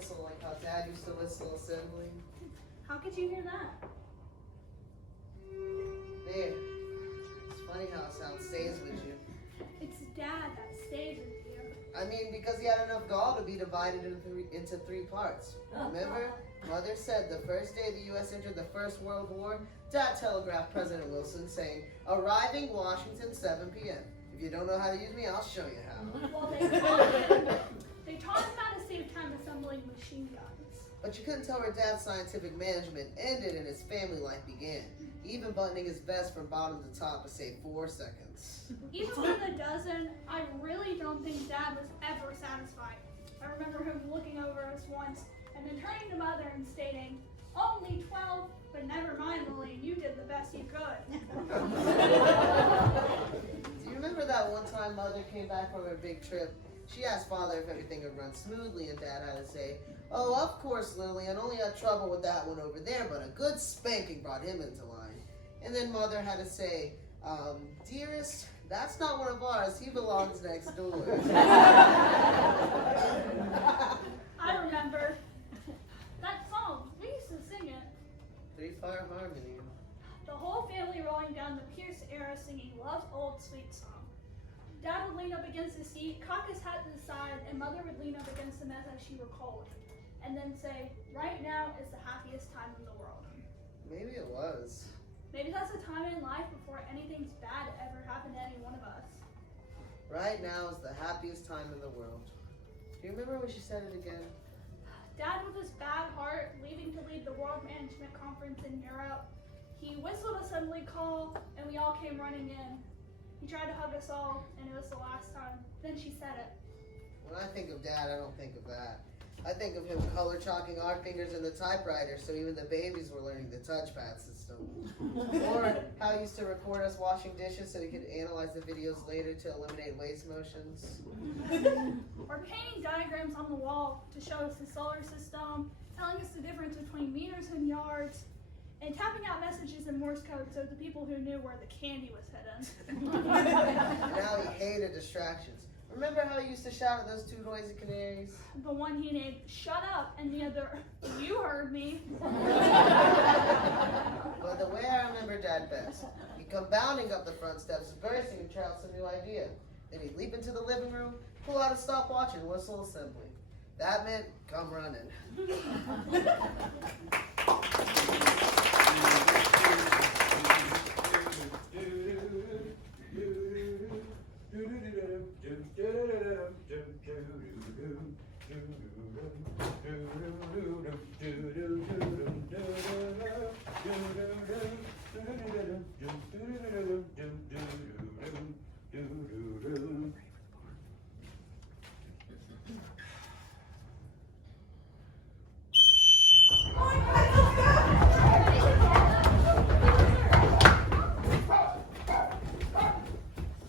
whistle like how Dad used to whistle assembly. How could you hear that? There. It's funny how a sound stays with you. It's Dad that stays with you. I mean, because he had enough gall to be divided into three parts. Remember? Mother said the first day the U.S. entered the First World War, Dad telegraphed President Wilson saying, "Arriving Washington, 7 p.m. If you don't know how to use me, I'll show you how." Well, they taught him how to save time assembling machine guns. But you couldn't tell where Dad's scientific management ended and his family life began. Even buttoning his vest from bottom to top to save 4 seconds. Even with a dozen, I really don't think Dad was ever satisfied. I remember him looking over us once and then turning to Mother and stating, "Only 12, but never mind, Lily, you did the best you could." Do you remember that one time Mother came back from her big trip? She asked Father if everything had run smoothly, and Dad had to say, "Oh, of course, Lillian, only had trouble with that one over there, but a good spanking brought him into line." And then Mother had to say, "Dearest, that's not one of ours. He belongs next door." I remember that song. We used to sing it. Three-part harmony. The whole family rolling down the Pierce era singing Love's Old Sweet Song. Dad would lean up against his seat, cock his hat to the side, and Mother would lean up against him as she recalled, and then say, "Right now is the happiest time in the world." Maybe it was. Maybe that's a time in life before anything's bad ever happened to any one of us. Right now is the happiest time in the world. Do you remember when she said it again? Dad, with his bad heart, leaving to lead the World Management Conference in Europe, he whistled assembly call, and we all came running in. He tried to hug us all, and it was the last time. Then she said it. When I think of Dad, I don't think of that. I think of him color chalking our fingers in the typewriter so even the babies were learning the touchpad system. Or how he used to record us washing dishes so he could analyze the videos later to eliminate waste motions. Or painting diagrams on the wall to show us the solar system, telling us the difference between meters and yards, and tapping out messages in Morse code so the people who knew where the candy was hidden. And now he hated distractions. Remember how he used to shout at those two noisy canaries? The one he named "Shut Up" and the other "You Heard Me." But the way I remember Dad best, he'd come bounding up the front steps, bursting and try out some new idea. Then he'd leap into the living room, pull out a stopwatch, and whistle assembly. That meant come running.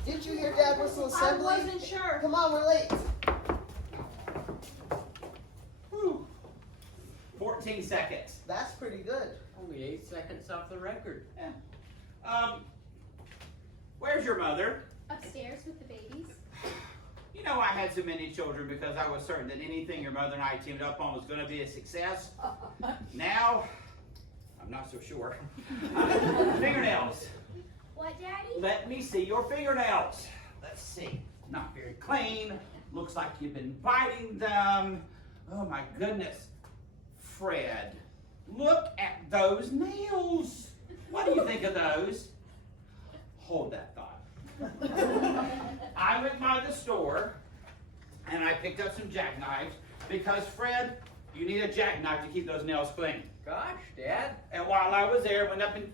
Didn't you hear Dad whistle assembly? I wasn't sure. Come on, we're late. Whew. 14 seconds. That's pretty good. Only 8 seconds off the record. Where's your mother? Upstairs with the babies. You know I had so many children because I was certain that anything your mother and I teamed up on was going to be a success. Now, I'm not so sure. Fingernails. What, Daddy? Let me see your fingernails. Let's see. Not very clean. Looks like you've been biting them. Oh my goodness. Fred, look at those nails. What do you think of those? Hold that thought. I went by the store and I picked up some jackknives because, Fred, you need a jackknife to keep those nails clean. Gosh, Dad. And while I was there,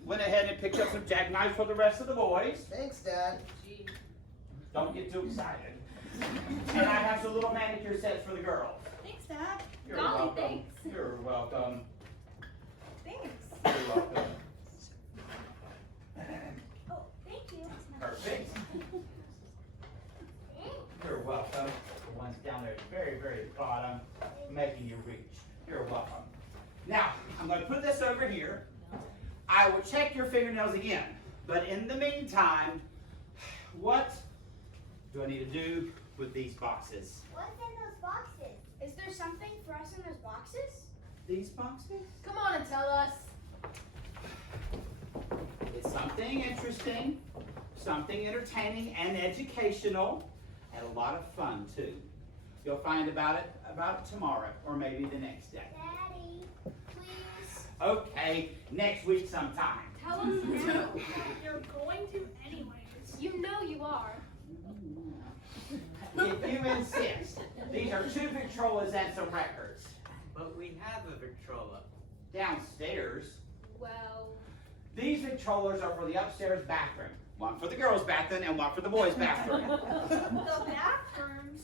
went ahead and picked up some jackknives for the rest of the boys. Thanks, Dad. Don't get too excited. And I have some little manicure sets for the girls. Thanks, Dad. You're Golly, welcome. thanks. You're welcome. Thanks. You're welcome. Oh, thank you. Perfect. You're welcome. The ones down there at the very, very bottom, making you reach. You're welcome. Now, I'm going to put this over here. I will check your fingernails again. But in the meantime, what do I need to do with these boxes? What's in those boxes? Is there there something for us in those boxes? These boxes? Come on and tell us. It's something interesting, something entertaining and educational, and a lot of fun too. You'll find about it tomorrow or maybe the next day. Daddy, please. Okay, next week sometime. Tell us now. You're going to anyways. You know you are. If you insist. These are 2 Victrolas and some records. But we have a Victrola. Downstairs. Well, These Victrolas are for the upstairs bathroom. One for the girls' bathroom and one for the boys' bathroom. The bathrooms.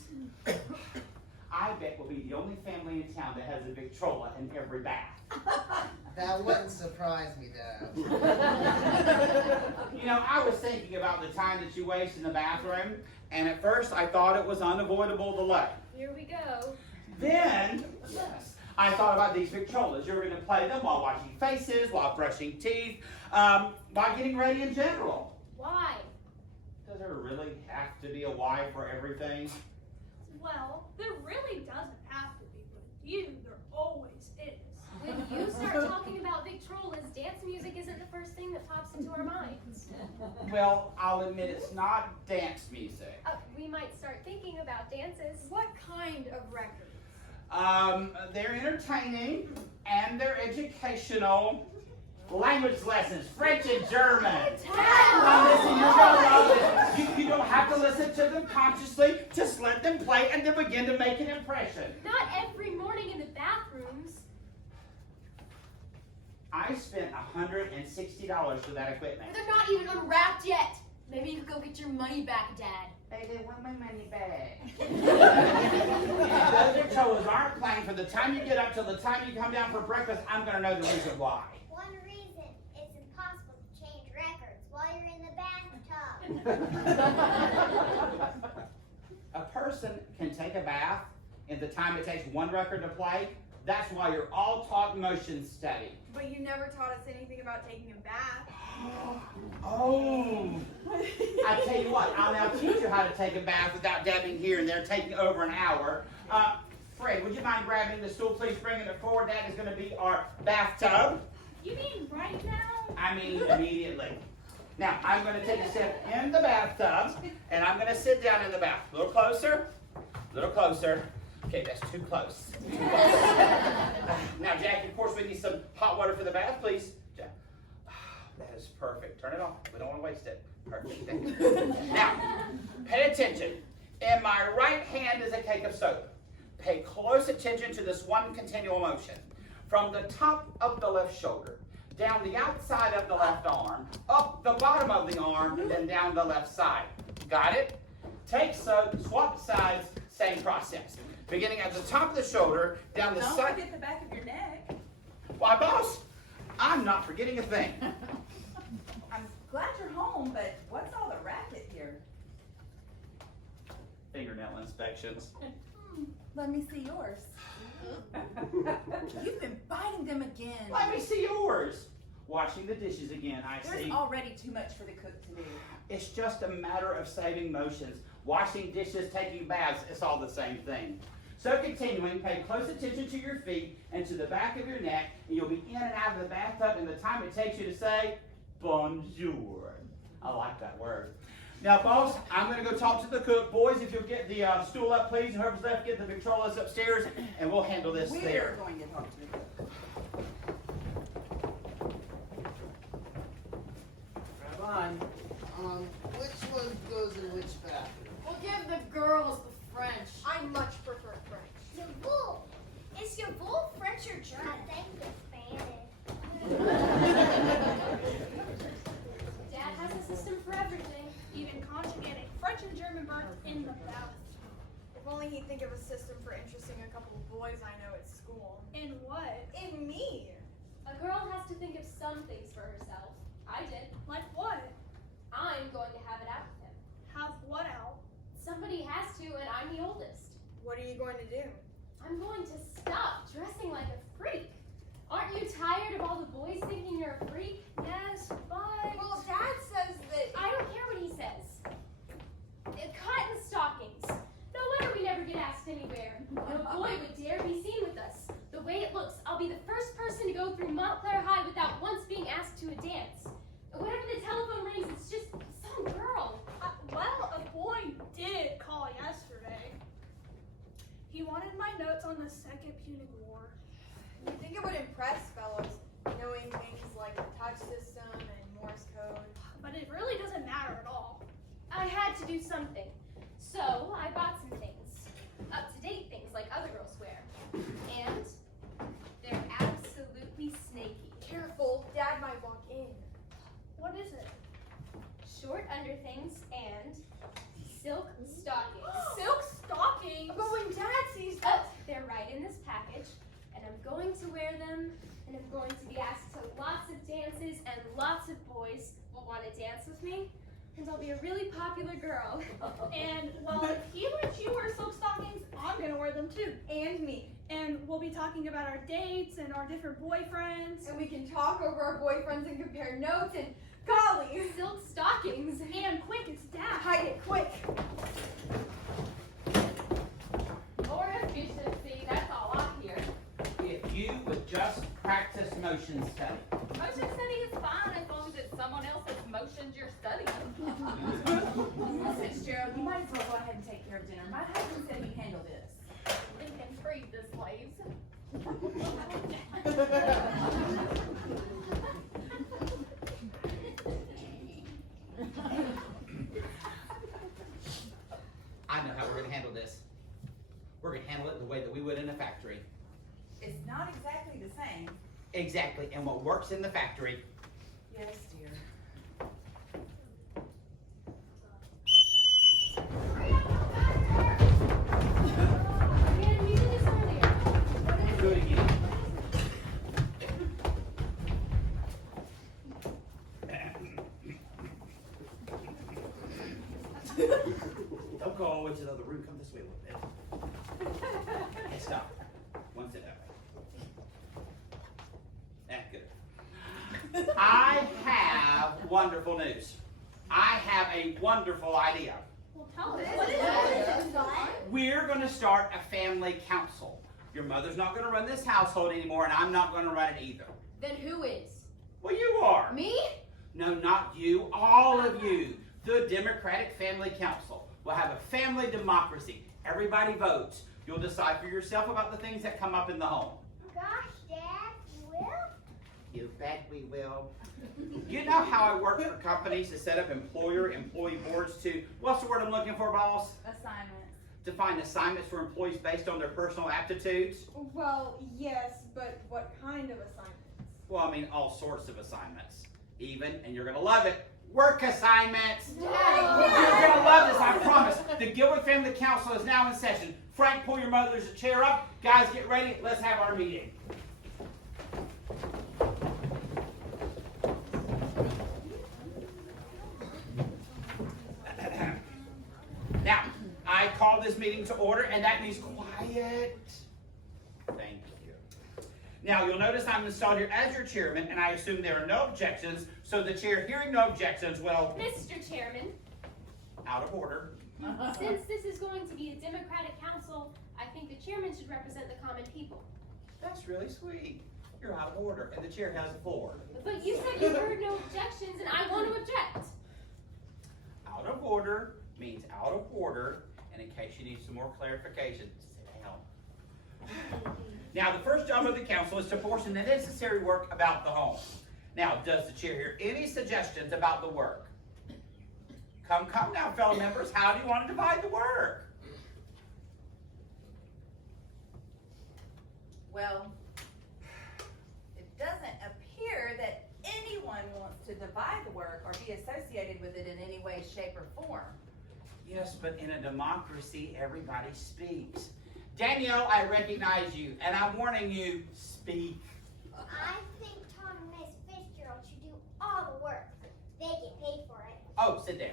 I bet we'll be the only family in town that has a Victrola in every bath. That wouldn't surprise me, Dad. You know, I was thinking about the time that you waste in the bathroom, and at first I thought it was unavoidable delay. here we go. Then, yes, I thought about these Victrolas. You were going to play them while washing faces, while brushing teeth, while getting ready in general. Why? Does there really have to be a why for everything? Well, there really doesn't have to be, but you, there always is. When you start talking about Victrolas, dance music isn't the first thing that pops into our minds. Well, I'll admit it's not dance music. We might start thinking about dances. What kind of records? They're entertaining and they're educational. Language lessons, French and German. Now listen, you're gonna love it. You don't have to listen to them consciously. Just let them play and then begin to make an impression. Not every morning in the bathrooms. I spent $160 for that equipment. They're not even unwrapped yet. Maybe you could go get your money back, Dad. They didn't want my money back. Those Victrolas aren't playing from the time you get up till the time you come down for breakfast. I'm gonna know the reason why. One reason, it's impossible to change records while you're in the bathtub. A person can take a bath in the time it takes one record to play. That's why you're all taught motion study. But you never taught us anything about taking a bath. Oh, I tell you what, I'll now teach you how to take a bath without dabbing here and there, taking over an hour. Fred, would you mind grabbing the stool, please, bringing it forward? That is going to be our bathtub. You mean right now? I mean immediately. Now, I'm going to take a step in the bathtub, and I'm going to sit down in the bath. A little closer, a little closer. Okay, that's too close. Too close. Now, Jackie, of course, we need some hot water for the bath, please. That is perfect. Turn it off. We don't want to waste it. Perfect. Thank you. Now, pay attention. In my right hand is a cake of soap. Pay close attention to this one continual motion. From the top of the left shoulder, down the outside of the left arm, up the bottom of the arm, and then down the left side. Got it? Take soap, swap sides, same process. Beginning at the top of the shoulder, down the Don't side. forget the back of your neck. Why, boss? I'm not forgetting a thing. I'm glad you're home, but what's all the racket here? Fingernail inspections. Let me see yours. You've been biting them again. Let me see yours. Washing the dishes again, I There's see. already too much for the cook to do. It's just a matter of saving motions. Washing dishes, taking baths, it's all the same thing. So continuing, pay close attention to your feet and to the back of your neck, and you'll be in and out of the bathtub in the time it takes you to say, bonjour. I like that word. Now, boss, I'm going to go talk to the cook. Boys, if you'll get the stool up, please. And whoever's left, get the Victrolas upstairs, and we'll handle this there. We're going to talk to the cook. Grab on. Which one goes in which bathroom? We'll give the girls the French. I much prefer French. The bull. Is your bull French or German? I think it's Spanish. Dad has a system for everything. Even conjugating French and German verbs in the bathtub. If only he'd think of a system for interesting a couple of boys I know at school. In what? In me. A girl has to think of some things for herself. I did. Like what? I'm going to have it out with him. Have what out? Somebody has to, and I'm the oldest. What are you going to do? I'm going to stop dressing like a freak. Aren't you tired of all the boys thinking you're a freak? Yes, but... Well, Dad says that... I don't care what he says. Cotton stockings. No wonder we never get asked anywhere. No boy would dare He wanted my notes on the Second Punic War. You think it would impress fellows, knowing things like the touch system and Morse code? But it really doesn't matter at all. I had to do something. So I bought some things. Up-to-date things like other girls wear. And they're absolutely snaky. Careful, Dad might walk in. What is it? Short underthings and silk stockings. Silk stockings! But when Dad sees Oh, they're right in this package. And I'm going to wear them. And I'm going to be asked to lots of dances. And lots of boys will want to dance with me. And I'll be a really popular girl. And, well, if he lets you wear silk stockings, I'm gonna wear them too. and me, And we'll be talking about our dates and our different boyfriends. and we can talk over our boyfriends and compare notes, and golly, Silk stockings. And quick, it's Dad. hide it quick. More efficiency. That's all I hear. If you would just practice motion study. Motion study is fine as long as it's someone else's motions you're studying. Miss Fitzgerald, you might as well go ahead and take care of dinner. My husband said he'd handle this. Lincoln freed the slaves. I know how we're gonna handle this. We're gonna handle it the way that we would in a factory. It's not exactly the same. Exactly, and what works in the factory. Yes, dear. Man, we did this earlier. Do it again. Don't go all the way to the other room. Come this way a little bit. Hey, stop. One sit up. Good. I have wonderful news. I have a wonderful idea. Well, tell us. What is it? We're going to start a family council. Your mother's not going to run this household anymore, and I'm not going to run it either. Then who is? Well, you are. Me? No, not you. All of you. The Democratic Family Council. We'll have a family democracy. Everybody votes. You'll decide for yourself about the things that come up in the home. Gosh, Dad, you will? You bet we will. You know how I work for companies to set up employer-employee boards to, what's the word I'm looking for, boss? Assignments. To find assignments for employees based on their personal aptitudes? Well, yes, but what kind of assignments? Well, I mean, all sorts of assignments. Even, and you're gonna love it, work assignments. You're gonna love this, I promise. The Gilbert Family Council is now in session. Frank, pull your mother's chair up. Guys, get ready. Let's have our meeting. Now, I call this meeting to order, and that means quiet. Thank you. Now, you'll notice I'm installed here as your chairman, and I assume there are no objections, so the chair, hearing no objections, will, Mr. Chairman, out of order. since this is going to be a democratic council, I think the chairman should represent the common people. That's really sweet. You're out of order, and the chair has the floor. But you said you heard no objections, and I want to object. Out of order means out of order, and in case you need some more clarification, sit down. Now, the first job of the council is to portion the necessary work about the home. Now, does the chair hear any suggestions about the work? Come now, fellow members, how do you want to divide the work? Well, it doesn't appear that anyone wants to divide the work or be associated with it in any way, shape, or form. Yes, but in a democracy, everybody speaks. Danielle, I recognize you, and I'm warning you, speak. I think Tom and Miss Fitzgerald should do all the work. They get paid for it. Oh, sit down.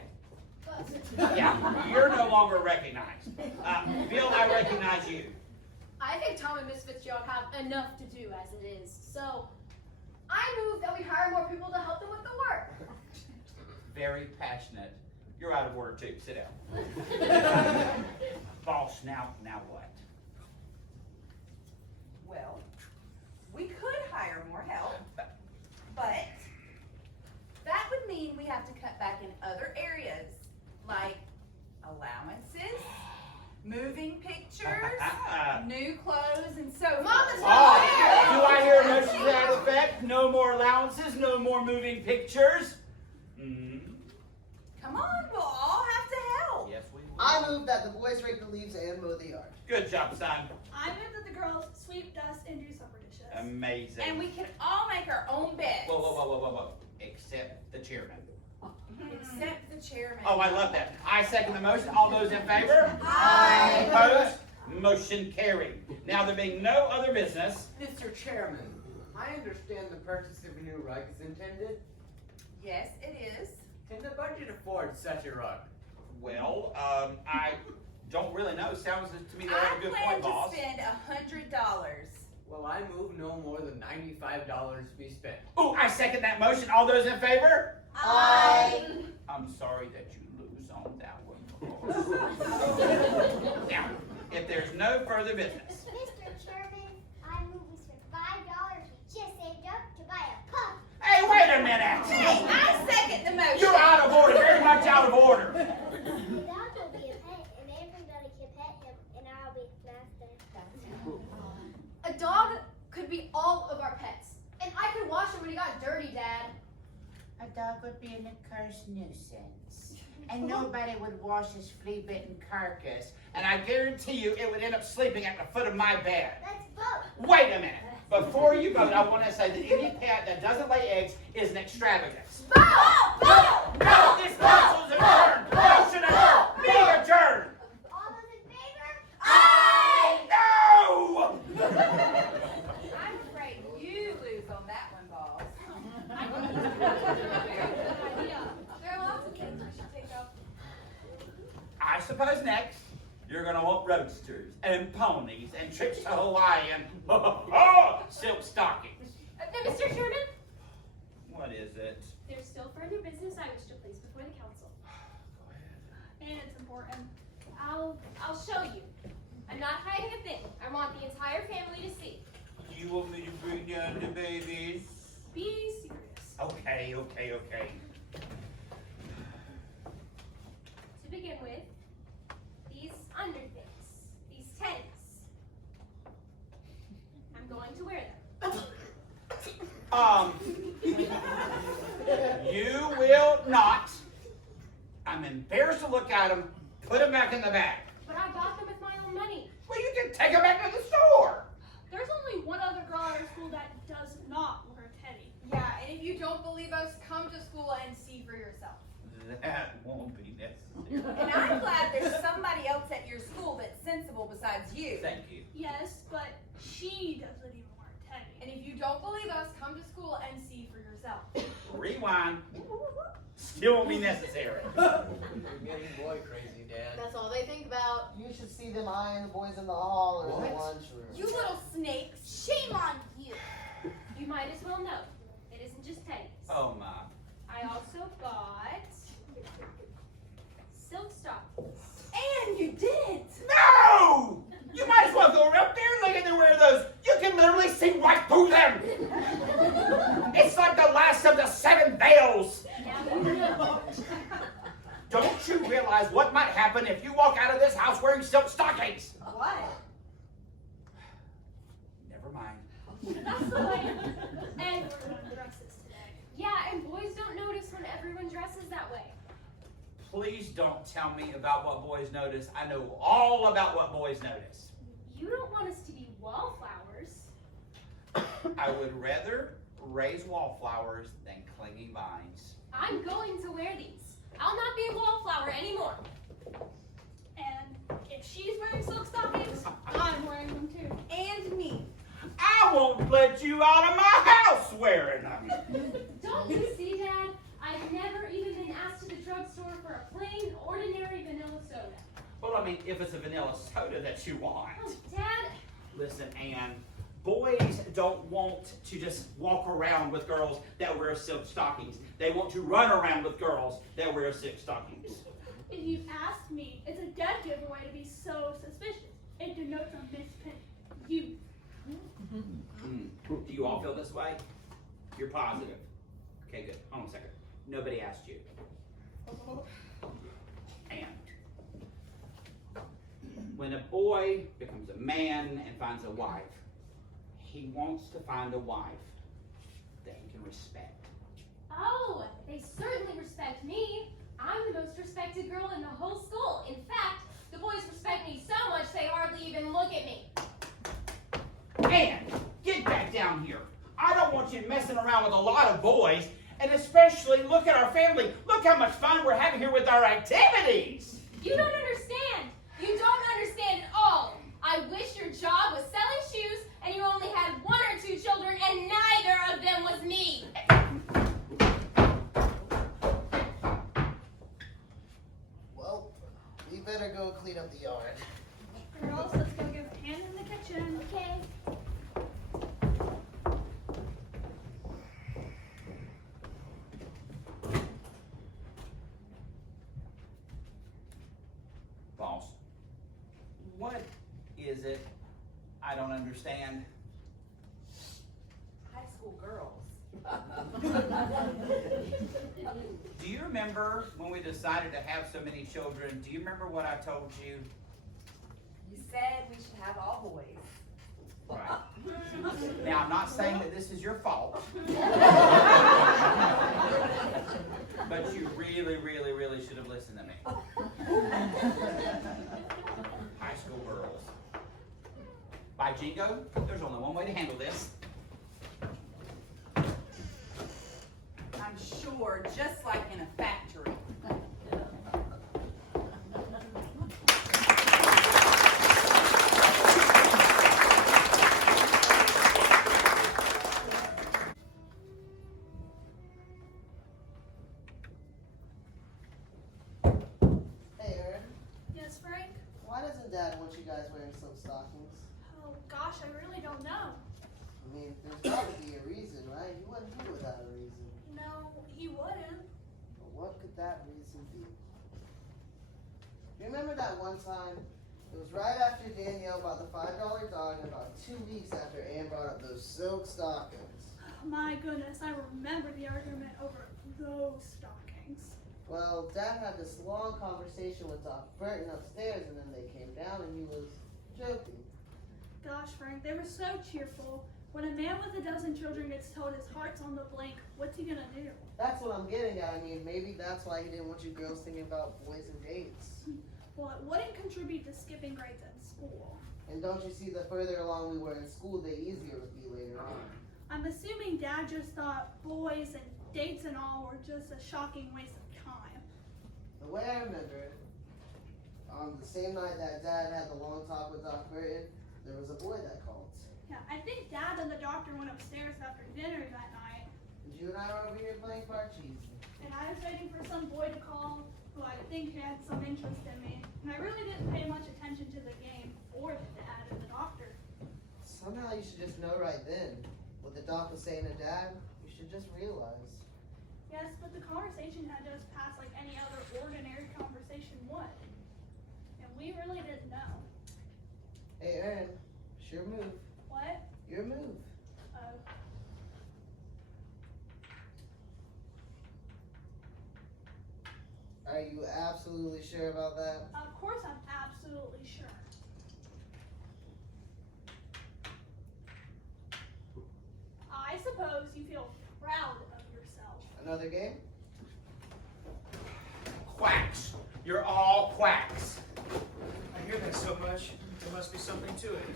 Yeah, you're no longer recognized. Bill, I recognize you. I think Tom and Miss Fitzgerald have enough to do as it is. So, I move that we hire more people to help them with the work. Very passionate. You're out of order too. Sit down. Boss, now what? Well, we could hire more help, but that would mean we have to cut back in other areas, like allowances, moving pictures. new clothes and so forth. Mama's Do I hear a motion to that effect? No more allowances, no more moving pictures. Come on, we'll all have to help. Yes, we will. I move that the boys rake the leaves and mow the yard. Good job, son. I move that the girls sweep, dust, and do supper dishes. Amazing. And we can all make our own beds. Whoa. Except the chairman. Except the chairman. Oh, I love that. I second the motion. All those in favor? Aye. Opposed? Motion carried. Now, there being no other business, Mr. Chairman, I understand the purchase of a new rug is intended. Yes, it is. Can the budget afford such a rug? well, I don't really know. Sounds to me like I a good plan point, to boss. spend $100. Well, I move no more than $95 be spent. Oh, I second that motion. All those in favor? Aye. I'm sorry that you lose on that one. Now, if there's no further business, Mr. Chairman, I move we spend $5 we just saved up to buy a pup. hey, wait a minute. Hey, I second the motion. You're out of order, very much out of order. The dog will be a pet, and everybody can pet him, and I'll be master. A dog could be all of our pets. And I could wash him when he got dirty, Dad. A dog would be an accursed nuisance. And nobody would wash his flea-bitten carcass. And I guarantee you it would end up sleeping at the foot of my bed. Let's vote. Wait a minute. Before you vote, I want to say that any pet that doesn't lay eggs is an extravagance. No, this council's adjourned. Motion adjourned. Meeting adjourned. All those in favor? No! I'm afraid you lose on that one, boss. There are lots of kids we should take up. I suppose next you're gonna want roadsters and ponies and trips to Hawaii and silk stockings. No, Mr. Chairman, What is it? there's still further business I wish to place before the council. And it's important. I'll show you. I'm not hiding a thing. I want the entire family to see. You want me to bring down the babies? Be serious. Okay. To begin with, these underthings, these teddies. I'm going to wear them. You will not. I'm embarrassed to look at them. Put them back in the bag. But I bought them with my own money. Well, you can take them back to the store. There's only one other girl at our school that does not wear a teddy. Yeah, and if you don't believe us, come to school and see for yourself. That won't be necessary. And I'm glad there's somebody else at your school that's sensible besides you. Thank you. Yes, but she doesn't even wear a teddy. And if you don't believe us, come to school and see for yourself. Rewind. Still won't be necessary. You're getting boy crazy, Dad. That's all they think about. You should see them eyeing the boys in the hall or in the What? lunchroom. You little snakes. Shame on you. You might as well know. It isn't just teddies. Oh my. I also bought silk stockings. And you did. No! You might as well go up there and look at the wear those. You can literally see right through them. It's like the last of the seven veils. Don't you realize what might happen if you walk out of this house wearing silk stockings? What? Never mind. That's the way everyone dresses today. Yeah, and boys don't notice when everyone dresses that way. Please don't tell me about what boys notice. I know all about what boys notice. You don't want us to be wallflowers. I would rather raise wallflowers than clinging vines. I'm going to wear these. I'll not be a wallflower anymore. And if she's wearing silk stockings, I'm wearing them too. And me. I won't let you out of my house wearing them. Don't you see, Dad? I've never even been asked to the drugstore for a plain, ordinary vanilla soda. Well, I mean, if it's a vanilla soda that you want. Oh, Dad, Listen, Ann, boys don't want to just walk around with girls that wear silk stockings. They want to run around with girls that wear silk stockings. If you ask me, it's a dead giveaway to be so suspicious. It denotes a mispent youth. Do you all feel this way? You're positive. Okay, good. Hold on a second. Nobody asked you. Ann, when a boy becomes a man and finds a wife, he wants to find a wife that he can respect. Oh, they certainly respect me. I'm the most respected girl in the whole school. In fact, the boys respect me so much they hardly even look at me. Ann, get back down here. I don't want you messing around with a lot of boys, and especially look at our family. Look how much fun we're having here with our activities. You don't understand. You don't understand at all. I wish your job was selling shoes and you only had 1 or 2 children and neither of them was me. Well, we better go clean up the yard. Girls, let's go give a hand in the kitchen. Okay. Boss, what is it I don't understand? High school girls. Do you remember when we decided to have so many children? Do you remember what I told you? You said we should have all boys. Right. Now, I'm not saying that this is your fault. But you really, really, really should have listened to me. High school girls. By Jingo, there's only one way to handle this. I'm sure, just like in a factory. Hey, Aaron, Yes, Frank? why doesn't Dad want you guys wearing some stockings? Oh, gosh, I really don't know. I mean, there's got to be a reason, right? You wouldn't do it without a reason. No, he wouldn't. But what could that reason be? Remember that one time? It was right after Danielle bought the $5 dog and about 2 weeks after Ann brought up those silk stockings. My goodness, I remember the argument over those stockings. Well, Dad had this long conversation with Doc Burton upstairs and then they came down and he was joking. Gosh, Frank, they were so cheerful. When a man with a dozen children gets told his heart's on the blink, what's he gonna do? That's what I'm getting at. I mean, maybe that's why he didn't want you girls thinking about boys and dates. Well, it wouldn't contribute to skipping grades in school. And don't you see, the further along we were in school, the easier it would be later on. I'm assuming Dad just thought boys and dates and all were just a shocking waste of time. The way I remember it, on the same night that Dad had the long talk with Doc Burton, there was a boy that called. Yeah, I think Dad and the doctor went upstairs after dinner that night, And you and I were over here playing Parcheesi. and I was waiting for some boy to call who I think had some interest in me. And I really didn't pay much attention to the game or to Dad and the doctor. Somehow you should just know right then. What the doc was saying to Dad, you should just realize. Yes, but the conversation had just passed like any other ordinary conversation would. And we really didn't know. Hey Aaron, it's your move. What? Your move. Are you absolutely sure about that? Of course I'm absolutely sure. I suppose you feel proud of yourself. Another game? Quacks. You're all quacks. I hear that so much. There must be something to it.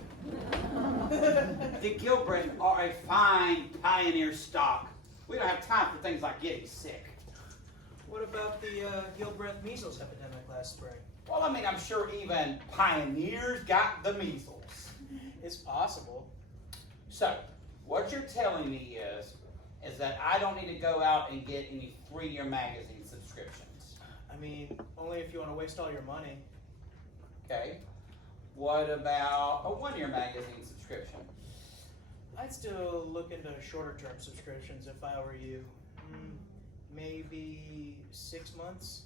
The Gilbreth are a fine pioneer stock. We don't have time for things like getting sick. What about the Gilbreth measles epidemic last spring? Well, I mean, I'm sure even pioneers got the measles. It's possible. So, what you're telling me is that I don't need to go out and get any 3-year magazine subscriptions. I mean, only if you want to waste all your money. Okay. What about a 1-year magazine subscription? I'd still look into shorter term subscriptions if I were you. Maybe 6 months?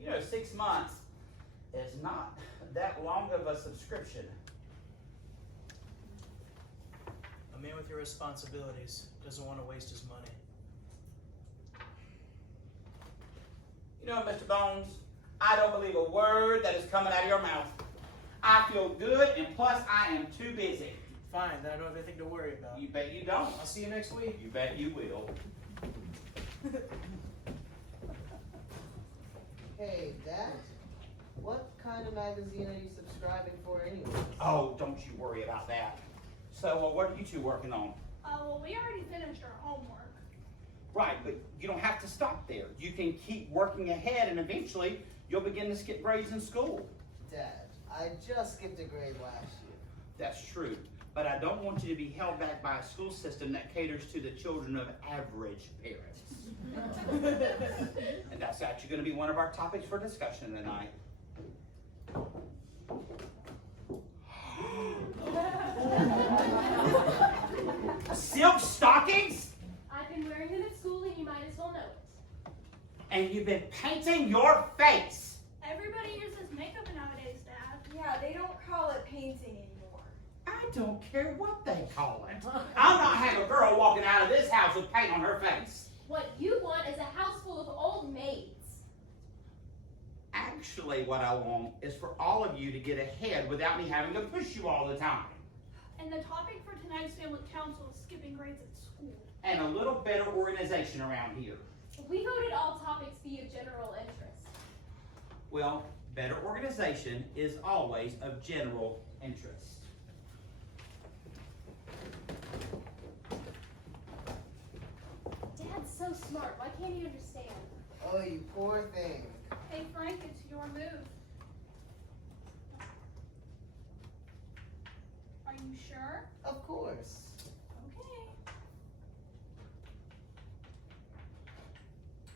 You know, 6 months is not that long of a subscription. A man with your responsibilities doesn't want to waste his money. You know, Mr. Bones, I don't believe a word that is coming out of your mouth. I feel good, and plus I am too busy. Fine, then I don't have anything to worry about. You bet you don't. I'll see you next week. You bet you will. Hey, Dad, what kind of magazine are you subscribing for anyway? Oh, don't you worry about that. So, what are you two working on? Well, we already finished our homework. Right, but you don't have to stop there. You can keep working ahead, and eventually you'll begin to skip grades in school. Dad, I just skipped a grade last year. That's true, but I don't want you to be held back by a school system that caters to the children of average parents. And that's actually going to be one of our topics for discussion tonight. Silk stockings? I've been wearing them at school and you might as well know it. And you've been painting your face. Everybody uses makeup nowadays, Dad. Yeah, they don't call it painting anymore. I don't care what they call it. I'll not have a girl walking out of this house with paint on her face. What you want is a house full of old maids. Actually, what I want is for all of you to get ahead without me having to push you all the time. And the topic for tonight's family council is skipping grades at school. And a little better organization around here. We voted all topics be of general interest. Well, better organization is always of general interest. Dad's so smart. Why can't he understand? Oh, you poor thing. Hey, Frank, it's your move. Are you sure? Of course. Okay.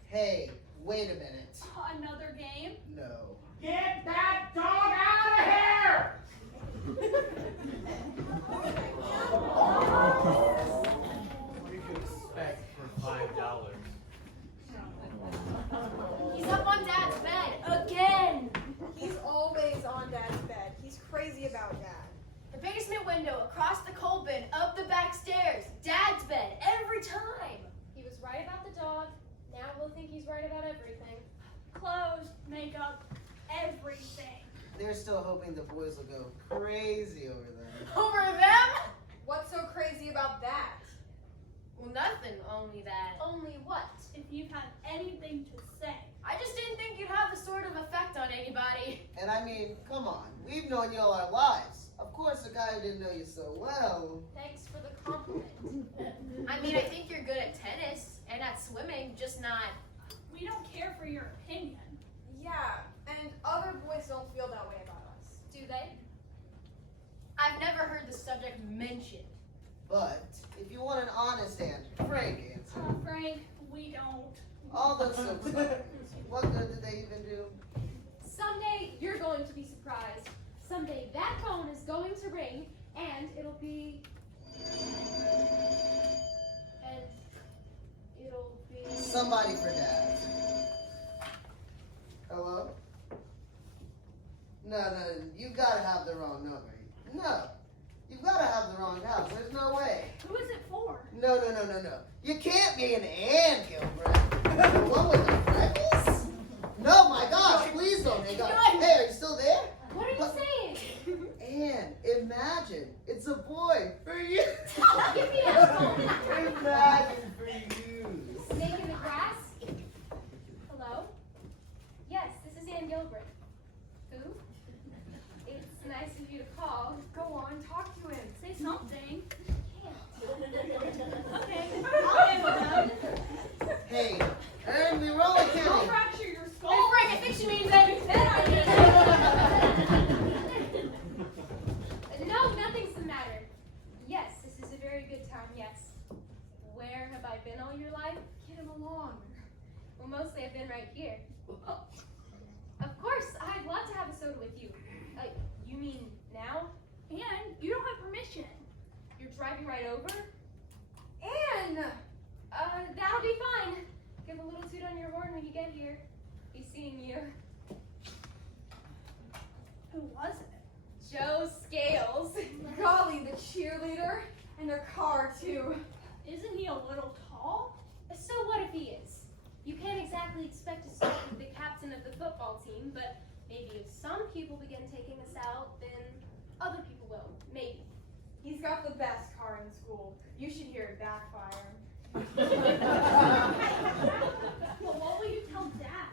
Hey, wait a minute. Another game? No. Get that dog out of here! What do you expect for $5? He's up on Dad's bed again. He's always on Dad's bed. He's crazy about Dad. The basement window, across the coal bin, up the back stairs. Dad's bed, every time. He was right about the dog. Now we'll think he's right about everything. Clothes, makeup, everything. They're still hoping the boys will go crazy over them. Over them? What's so crazy about that? Well, nothing, only that. Only what? If you've had anything to say. I just didn't think you'd have the sort of effect on anybody. And I mean, come on, we've known you all our lives. Of course, a guy who didn't know you so well. Thanks for the compliment. I mean, I think you're good at tennis and at swimming, just not. We don't care for your opinion. Yeah, and other boys don't feel that way about us. Do they? I've never heard the subject mentioned. But if you want an honest answer, Frank answer. Frank, we don't. All those silk stockings, what good did they even do? Someday you're going to be surprised. Someday that phone is going to ring and it'll be. Somebody for Dad. Hello? No, you gotta have the wrong number. No, you gotta have the wrong house. There's no way. Who is it for? No. You can't be an Ann Gilbert. The one with the freckles? No, my gosh, please don't hang up. Hey, are you still there? What are you saying? Ann, imagine, it's a boy for you. Give me that phone. Imagine for you. Snake in the grass? Hello? Yes, this is Ann Gilbert. Who? It's nice of you to call. Go on, talk to him. Say something. Can't. Okay, I'll handle that. Hey, Ann, we roll a Don't county. fracture your skull. Oh, Frank, I think she means every bit I need. No, nothing's the matter. Yes, this is a very good time, yes. Where have I been all your life? Get him along. Well, mostly I've been right here. Of course, I'd love to have a soda with you. You mean now? And you don't have permission. You're driving right over? Ann! That'll be fine. Give a little toot on your horn when you get here. Be seeing you. Who was it? Joe Scales. Golly, the cheerleader. And their car, too. Isn't he a little tall? So what if he is? You can't exactly expect to start with the captain of the football team, but maybe if some people begin taking us out, then other people will. Maybe. He's got the best car in school. You should hear it backfire. Well, what will you tell Dad?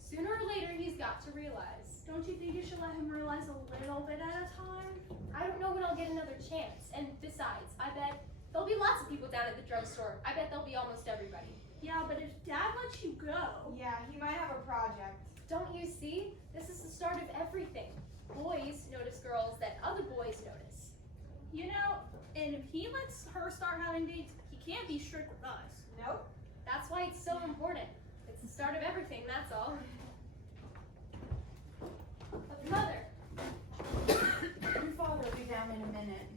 Sooner or later, he's got to realize. Don't you think you should let him realize a little bit at a time? I don't know when I'll get another chance. And besides, I bet there'll be lots of people down at the drugstore. I bet there'll be almost everybody. Yeah, but if Dad lets you go. Yeah, he might have a project. Don't you see? This is the start of everything. Boys notice girls that other boys notice. You know, and if he lets her start having dates, he can't be strict with us. Nope. That's why it's so important. It's the start of everything, that's all. But Mother, Your father will be down in a minute.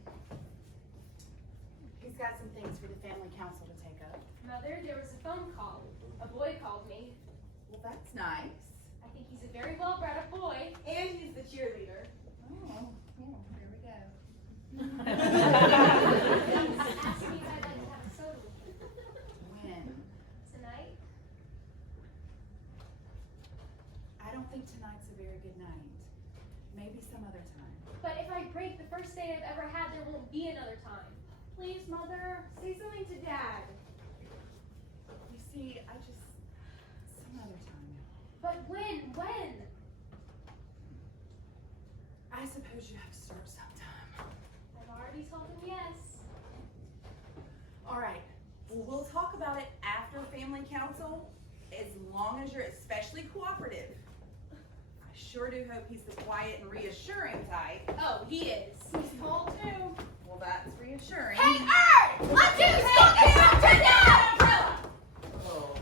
He's got some things for the family council to take up. Mother, there was a phone call. A boy called me. Well, that's nice. I think he's a very well-bred boy. And he's the cheerleader. Oh, here we go. He asked me if I'd like to have a soda with him. When? Tonight? I don't think tonight's a very good night. Maybe some other time. But if I break the first date I've ever had, there won't be another time. Please, Mother. Say something to Dad. You see, some other time. But when? When? I suppose you have to start sometime. I've already told him yes. All right. Well, we'll talk about it after family council, as long as you're especially cooperative. I sure do hope he's the quiet and reassuring type. Oh, he is. He's tall too. Well, that's reassuring. Hey, Art! Let's do something up to now! Oh.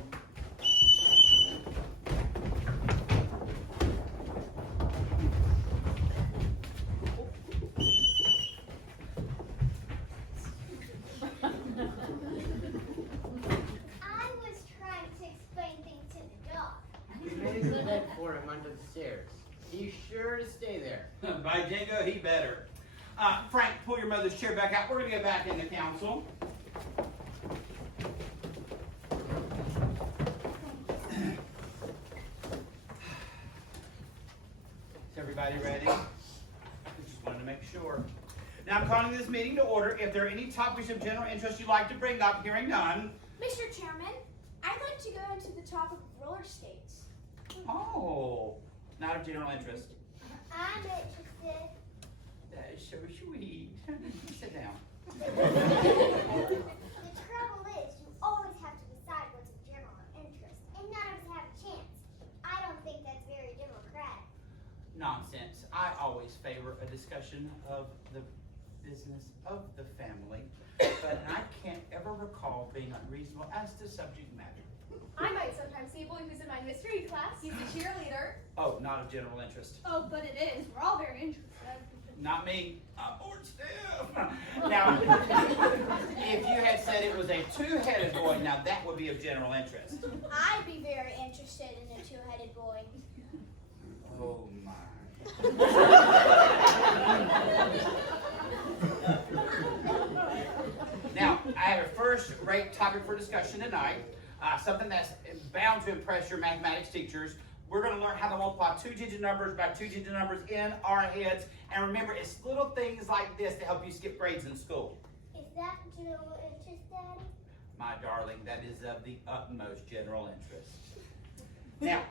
I was trying to explain things to the dog. We made a good bed for him under the stairs. He's sure to stay there. By Jingo, he better. Frank, pull your mother's chair back out. We're going to get back in the council. Is everybody ready? Just wanted to make sure. Now I'm calling this meeting to order. If there are any topics of general interest you'd like to bring up, hearing none. Mr. Chairman, I'd like to go into the topic of roller skates. Oh, not of general interest. I'm interested. That is so sweet. Sit down. The trouble is, you always have to decide what's of general interest, and none of us have a chance. I don't think that's very democratic. Nonsense. I always favor a discussion of the business of the family, but I can't ever recall being unreasonable as to subject matter. I might sometimes see a boy who's in my history class. He's a cheerleader. Oh, not of general interest. Oh, but it is. We're all very interested. Not me. I'm bored stiff. Now, if you had said it was a two-headed boy, now that would be of general interest. I'd be very interested in a two-headed boy. Oh my. Now, I have a first-rate topic for discussion tonight, something that's bound to impress your mathematics teachers. We're going to learn how to multiply two-digit numbers by two-digit numbers in our heads. And remember, it's little things like this to help you skip grades in school. Is that general interest, Daddy? My darling, that is of the utmost general interest. Now,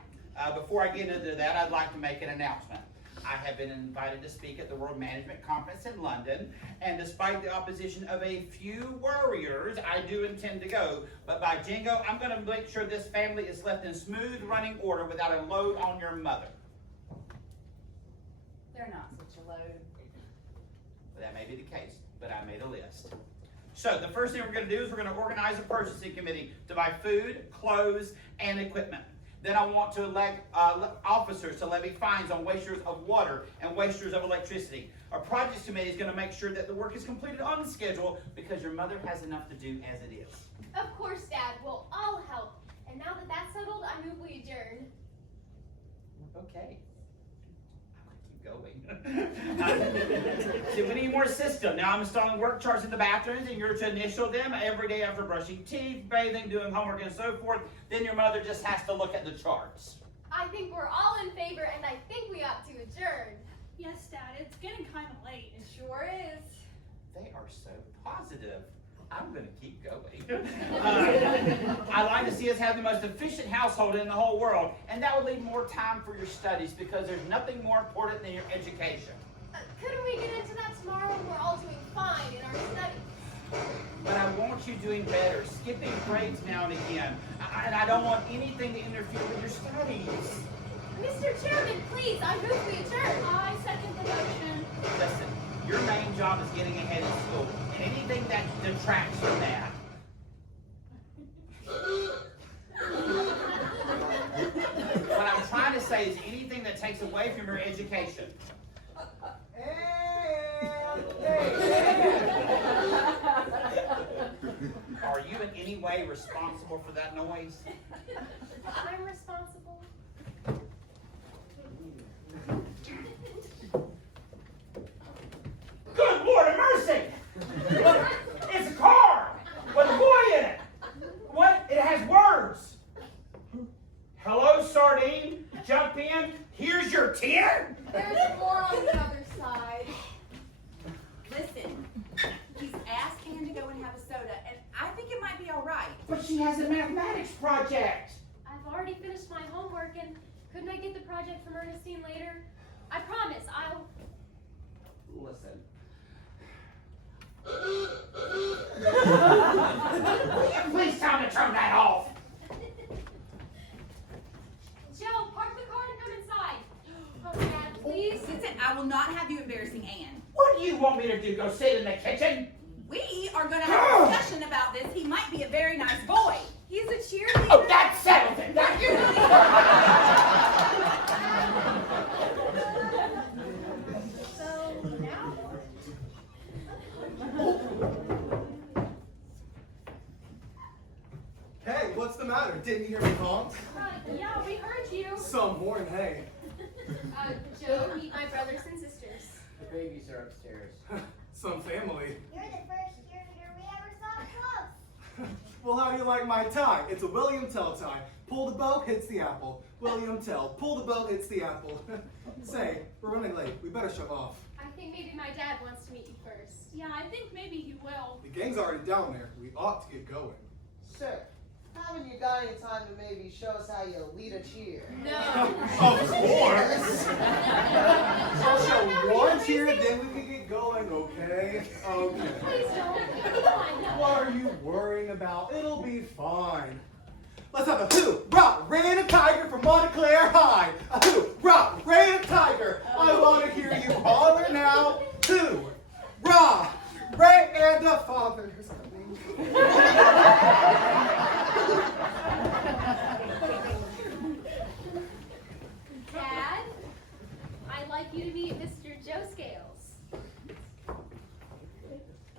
before I get into that, I'd like to make an announcement. I have been invited to speak at the World Management Conference in London, and despite the opposition of a few worriers, I do intend to go. But by Jingo, I'm going to make sure this family is left in smooth running order without a load on your mother. They're not such a load. Well, that may be the case, but I made a list. So the first thing we're going to do is we're going to organize a purchasing committee to buy food, clothes, and equipment. Then I want to elect officers to levy fines on wasters of water and wasters of electricity. Our projects committee is going to make sure that the work is completed on schedule because your mother has enough to do as it is. Of course, Dad. We'll all help. And now that that's settled, I move we adjourn. Okay. I'm going to keep going. See, we need more system. Now I'm installing work charts in the bathrooms, and you're to initial them every day after brushing teeth, bathing, doing homework, and so forth. Then your mother just has to look at the charts. I think we're all in favor, and I think we ought to adjourn. Yes, Dad, it's getting kind of late. It sure is. They are so positive. I'm gonna keep going. I'd like to see us have the most efficient household in the whole world, and that would leave more time for your studies because there's nothing more important than your education. Couldn't we get into that tomorrow? We're all doing fine in our studies. But I want you doing better, skipping grades now and again. And I don't want anything to interfere with your studies. Mr. Chairman, please, I move we adjourn. I second the motion. Listen, your main job is getting ahead in school, and anything that detracts from that. What I'm trying to say is anything that takes away from your education. Are you in any way responsible for that noise? I'm responsible. Good Lord of mercy! It's a car with a boy in it. What? It has words. Hello, sardine. Jump in. Here's your tin. There's more on the other side. Listen, he's asked Ann to go and have a soda, and I think it might be all right. But she has a mathematics project. I've already finished my homework, and couldn't I get the project from Ernestine later? I promise, I'll... Listen. Please tell me to turn that off. Joe, park the car and come inside. Oh, Dad, please. Listen, I will not have you embarrassing Ann. What do you want me to do? Go sit in the kitchen? We are going to have a discussion about this. He might be a very nice boy. He's a cheerleader. Oh, that settles it. So now what? Hey, what's the matter? Didn't you hear me honk? Yeah, we heard you. Some morning, hey. Joe, meet my brothers and sisters. The babies are upstairs. Some family. You're the first cheerleader we ever saw close. Well, how do you like my tie? It's a William Tell tie. Pull the bow, hits the apple. William Tell. Pull the bow, hits the apple. Say, we're running late. We better shove off. I think maybe my dad wants to meet you first. Yeah, I think maybe he will. The gang's already down there. We ought to get going. Sir, haven't you got any time to maybe show us how you lead a cheer? No. Of course! I'll show one cheer, then we can get going, okay? Okay. Please don't. Come on, no. What are you worrying about? It'll be fine. Let's have a hoorah, ran a tiger from Montclair High. A hoorah, ran a tiger. I want to hear you holler now. Hoorah, Ray and the father is coming. Dad, I'd like you to meet Mr. Joe Scales.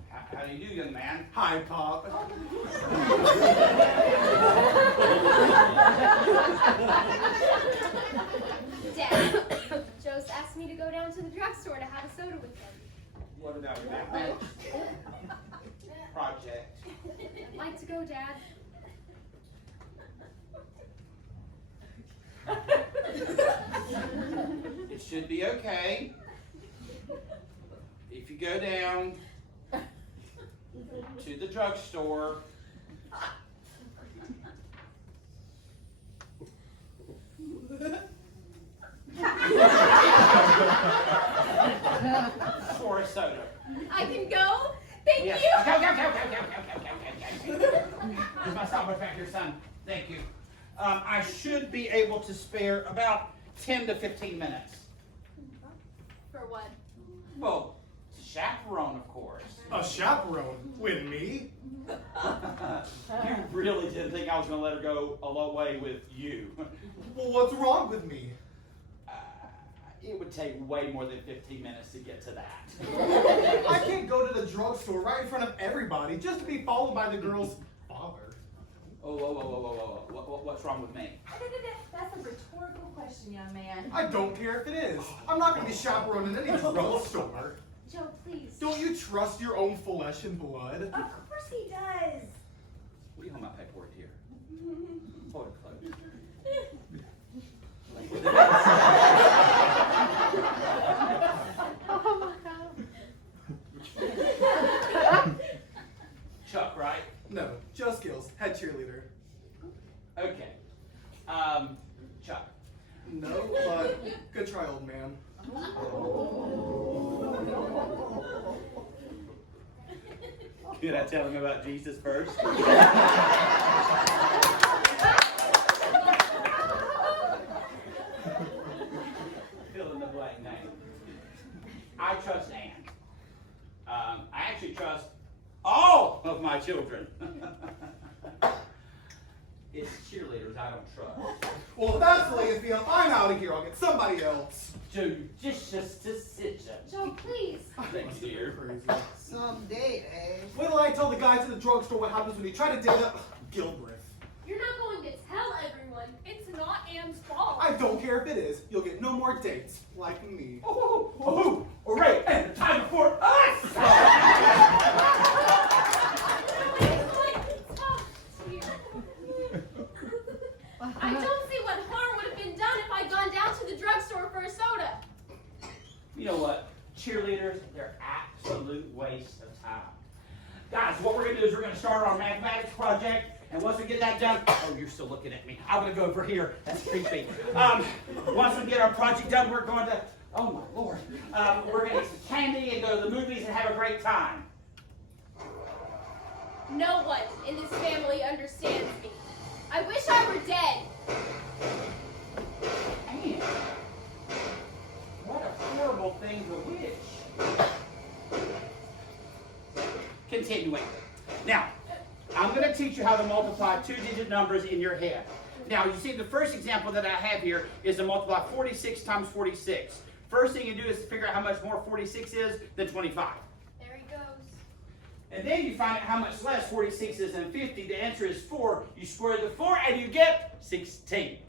How do you do, young man? Hi, Pop. Dad, Joe's asked me to go down to the drugstore to have a soda with him. What about your mathematics project? I'd like to go, Dad. It should be okay. If you go down to the drugstore for a soda. I can go? Thank Yes. you. Okay. Here's my stopwatch back here, son. Thank you. I should be able to spare about 10 to 15 minutes. For what? Well, chaperone, of course. A chaperone? With me? You really didn't think I was going to let her go a long way with you. Well, what's wrong with me? It would take way more than 15 minutes to get to that. I can't go to the drugstore right in front of everybody just to be followed by the girl's father. Oh, whoa. What's wrong with me? That's a rhetorical question, young man. I don't care if it is. I'm not going to be chaperoned in any drugstore. Joe, please. Don't you trust your own flesh and blood? Of course he does. Will you hold my paperwork here? Hold it close. Chuck, right? No, just Gills, head cheerleader. Okay. Chuck. No, but good try, old man. Could I tell him about Jesus first? Fill in the blank name. I trust Ann. I actually trust all of my children. It's cheerleaders I don't trust. Well, if that's the latest deal, I'm out of here. I'll get somebody else. Judicious decision. Joe, please. Thanks, dear. Crazy. Someday, eh? Wait till I tell the guys at the drugstore what happens when you try to date a Gilbreth. You're not going to tell everyone. It's not Anne's fault. I don't care if it is. You'll get no more dates like me. Oh, hooray! And the time before us! I don't see what harm would have been done if I'd gone down to the drugstore for a soda. You know what? Cheerleaders, they're absolute waste of time. Guys, what we're going to do is we're going to start our mathematics project, and once we get that done, oh, you're still looking at me. I'm going to go over here. That's creepy. Once we get our project done, we're going to, oh my Lord, we're going to get some candy and go to the movies and have a great time. No one in this family understands me. I wish I were dead. Man, what a horrible thing to wish. Continuing. Now, I'm going to teach you how to multiply two-digit numbers in your head. Now, you see the first example that I have here is to multiply 46 times 46. First thing you do is to figure out how much more 46 is than 25. There he goes. And then you find out how much less 46 is than 50. The answer is 4. You square the 4 and you get 16.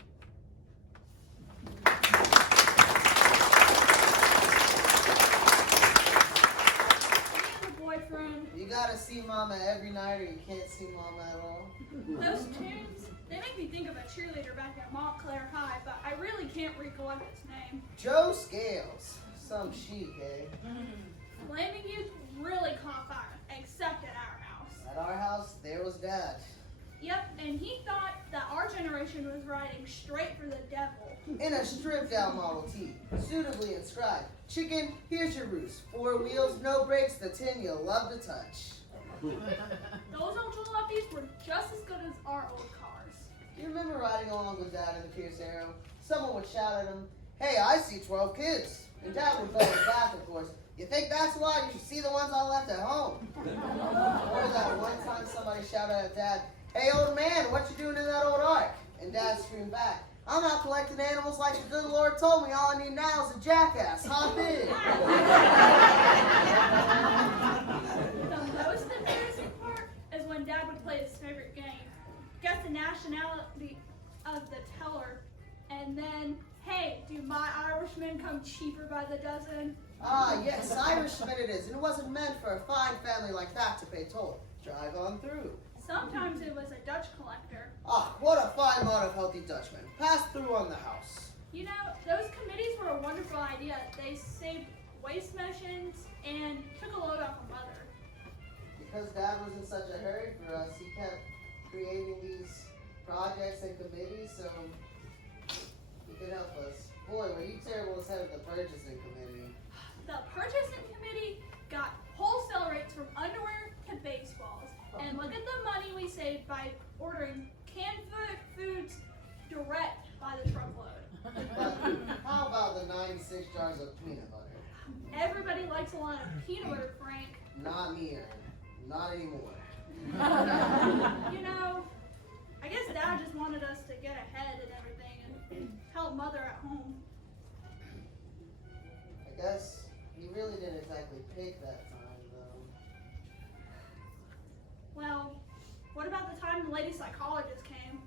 Boyfriend. You gotta see Mama every night or you can't see Mama at all. Those tunes, they make me think of a cheerleader back at Montclair High, but I really can't recollect its name. Joe Scales. Some chic, eh? Flaming Youth really caught fire, except at our house. At our house, there was Dad. Yep, and he thought that our generation was riding straight for the devil. In a stripped-out Model T, suitably inscribed, "Chicken, here's your roost. 4 wheels, no brakes, the tin you love to touch." Those old jalopies were just as good as our old cars. Do you remember riding along with Dad in the Pierce Arrow? Someone would shout at him, "Hey, I see 12 kids." And Dad would bell it back, of course. "You think that's why? You should see the ones I left at home." Or that one time somebody shouted at Dad, "Hey, old man, what you doing in that old ark?" And Dad screamed back, "I'm out collecting animals like the good Lord told me. All I need now is a jackass. Hop in." The most embarrassing part is when Dad would play his favorite game. Guess the nationality of the teller, and then, "Hey, do my Irishmen come cheaper by the dozen?" Ah, yes, Irishman it is. And it wasn't meant for a fine family like that to pay toll. Drive on through. Sometimes it was a Dutch collector. Ah, what a fine lot of healthy Dutchmen. Pass through on the house. You know, those committees were a wonderful idea. They saved waste emissions and took a load off of Mother. Because Dad was in such a hurry for us, he kept creating these projects and committees so he could help us. Boy, were you terrible as head of the purchasing committee. The purchasing committee got wholesale rates from underwear to baseballs. And look at the money we saved by ordering canned foods direct by the truckload. But how about the 96 jars of peanut butter? Everybody likes a lot of peanut butter, Frank. Not me, Aaron. Not anymore. You know, I guess Dad just wanted us to get ahead and everything and help Mother at home. I guess he really didn't exactly pick that time, though. Well, what about the time the lady psychologist came?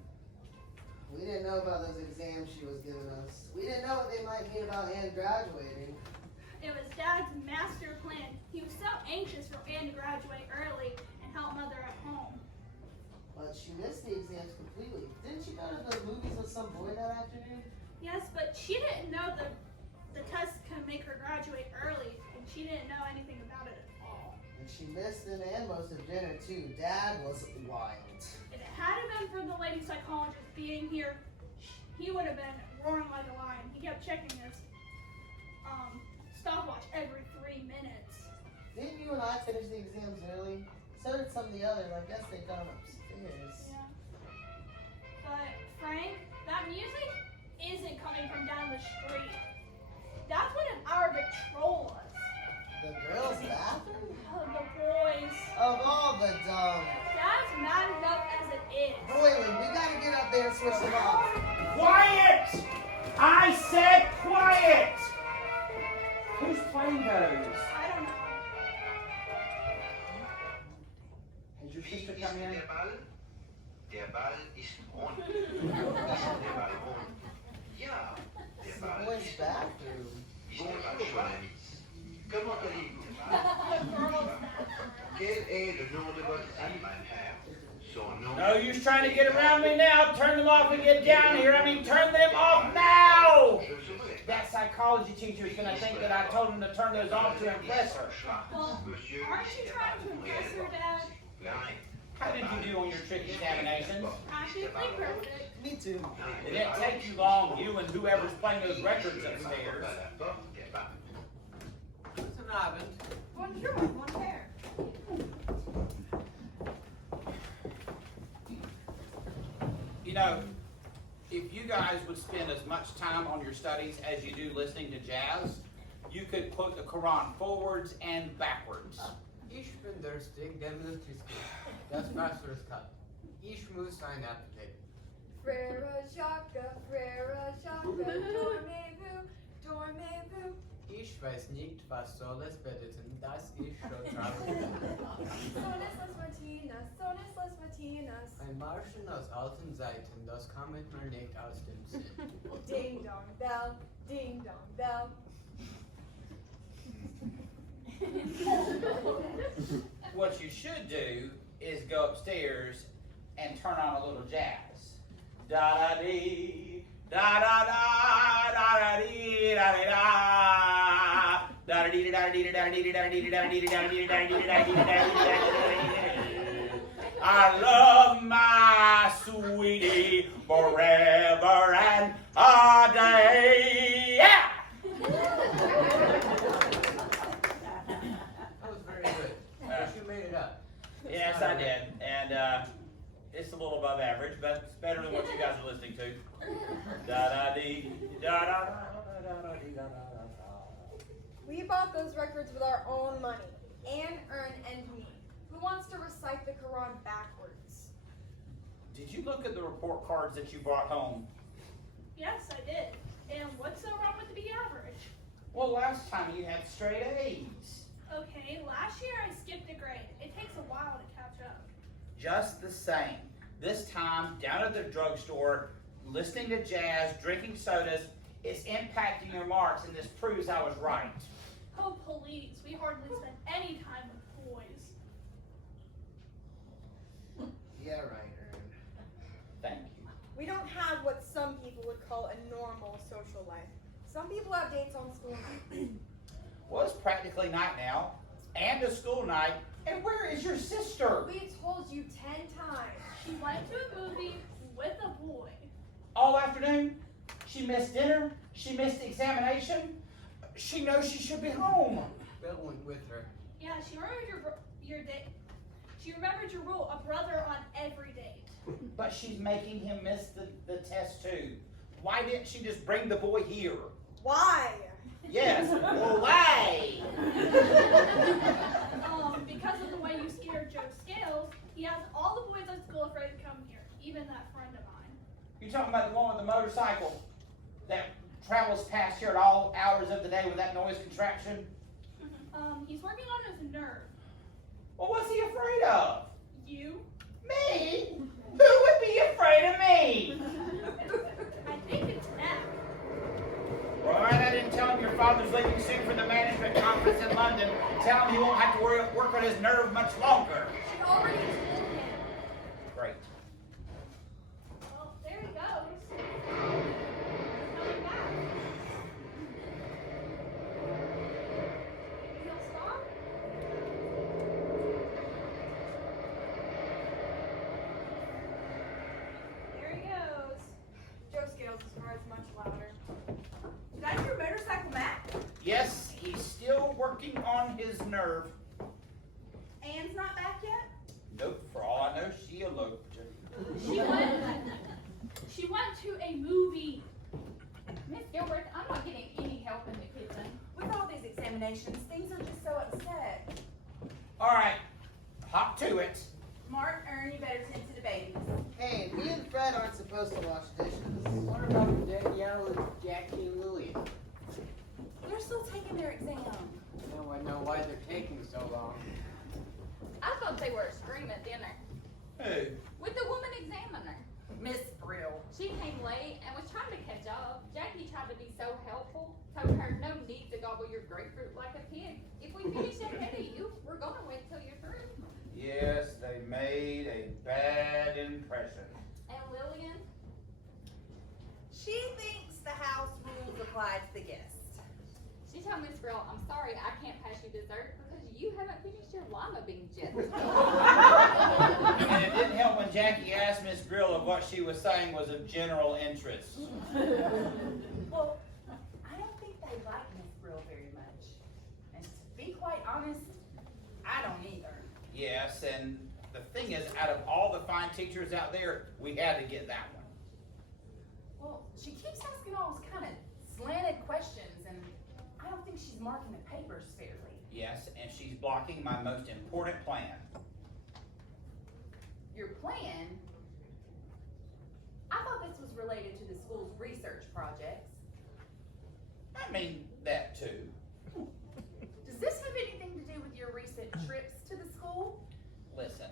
We didn't know about those exams she was giving us. We didn't know what they might mean about Anne graduating. It was Dad's master plan. He was so anxious for Anne to graduate early and help Mother at home. But she missed the exams completely. Didn't she go to the movies with some boy that afternoon? Yes, but she didn't know the test can make her graduate early, and she didn't know anything about it at all. And she missed it and most of dinner too. Dad was wild. If it hadn't been for the lady psychologist being here, he would have been roaring like a lion. He kept checking his stopwatch every 3 minutes. Didn't you and I finish the exams early? So did some of the others. I guess they got upstairs. Yeah. But Frank, that music isn't coming from down the street. That's what an Arabic troll was. The girls' bathroom? Oh, the boys. Of all the dumb. Dad's mad enough as it is. Boylan, we gotta get up there and switch them off. Quiet! I said quiet! Who's playing those? I don't know. Has your sister come in? Der Ball ist rund. Ist der Ball rund? Ja, der It's the Ball boys' ist rund. bathroom. Ist der Ball schwarz? Comment allez-vous? Quel est le nom de votre ami, mein Herr? Son nom? No use trying to get around me now. Turn them off and get down here. I mean, turn them off now! Je saurai. That psychology teacher is going to think that I told him to turn those off to impress her. Well, Monsieur, aren't you trying to impress her, Dad? Nein. How did you do on your trick examinations? Practically perfect. Me too. It didn't take you long, you and whoever's playing those records upstairs. Guten Abend. Bonjour, mon père. You know, if you guys would spend as much time on your studies as you do listening to jazz, you could quote the Quran forwards and backwards. Ich bin durstig, der Milch ist gut. Das Wasser ist kalt. Ich muss ein Apfel. Frère Jacques, dormez-vous, dormez-vous. Ich weiß nicht, was soll es bedeuten, das ist schon traurig. Sones las matinas, sones las matinas. Ein Marschen aus alten Zeiten, das kam mit mir nicht aus dem Sinn. Ding dong bell, ding dong bell. What you should do is go upstairs and turn on a little jazz. Da da dee, da da da, da da dee, da da da. Da da dee, da da dee, da da dee, da da dee, da da dee, da da dee, da da dee, da da dee, da da dee. I love my sweetie forever and a day. Yeah! That was very good. But you made it up. Yes, I did, and it's a little above average, but it's better than what you guys are listening to. Da da dee, da da da da da dee da da da. We bought those records with our own money. Anne, Ern, and me. Who wants to recite the Quran backwards? Did you look at the report cards that you brought home? Yes, I did. And what's so wrong with the B average? Well, last time you had straight A's. Okay, last year I skipped a grade. It takes a while to catch up. Just the same. This time, down at the drugstore, listening to jazz, drinking sodas, it's impacting your marks, and this proves I was right. Oh, please. We hardly spend any time with boys. Yeah, right, Ern. Thank you. We don't have what some people would call a normal social life. Some people have dates on school night. Well, it's practically night now, and a school night, and where is your sister? We told you 10 times. She went to a movie with a boy. All afternoon? She missed dinner? She missed the examination? She knows she should be home. Bill went with her. Yeah, she remembered your date. She remembered your rule, a brother on every date. But she's making him miss the test too. Why didn't she just bring the boy here? Why? Yes, well, why? Because of the way you scared Joe Scales, he has all the boys at school afraid to come here, even that friend of mine. You're talking about the one with the motorcycle that travels past here at all hours of the day with that noise contraption? He's working on his nerve. Well, what's he afraid of? You? Me? Who would be afraid of me? I think it's Matt. All right, I didn't tell him your father's leaving soon for the management conference in London. Tell him he won't have to work on his nerve much longer. She already told him. Great. Well, there he goes. working on his nerve. Anne's not back yet? Nope, for all I know, she eloped. She went to a movie. Miss Gilbert, I'm not getting any help in the kitchen. With all these examinations, things are just so upset. All right, hop to it. Mark, Ern, you better tend to the babies. Hey, me and Fred aren't supposed to wash dishes. What about Danielle and Jackie and Lillian? They're still taking their exam. No, I know why they're taking so long. I thought they were screaming at dinner. Who? With the woman examiner. Miss Brill. She came late and was trying to catch up. Jackie tried to be so helpful. Told her no need to gobble your grapefruit like a pig. If we finish ahead of you, we're gonna wait till you're through. Yes, they made a bad impression. And Lillian? She thinks the house rules apply to the guests. She told Miss Brill, I'm sorry I can't pass you dessert because you haven't finished your lima beans yet. And it didn't help when Jackie asked Miss Brill if what she was saying was of general interest. Well, I don't think they like Miss Brill very much. And to be quite honest, I don't either. Yes, and the thing is, out of all the fine teachers out there, we had to get that one. Well, she keeps asking all those kind of slanted questions, and I don't think she's marking the papers fairly. Yes, and she's blocking my most important plan. Your plan? I thought this was related to the school's research projects. I mean, that too. Does this have anything to do with your recent trips to the school? Listen,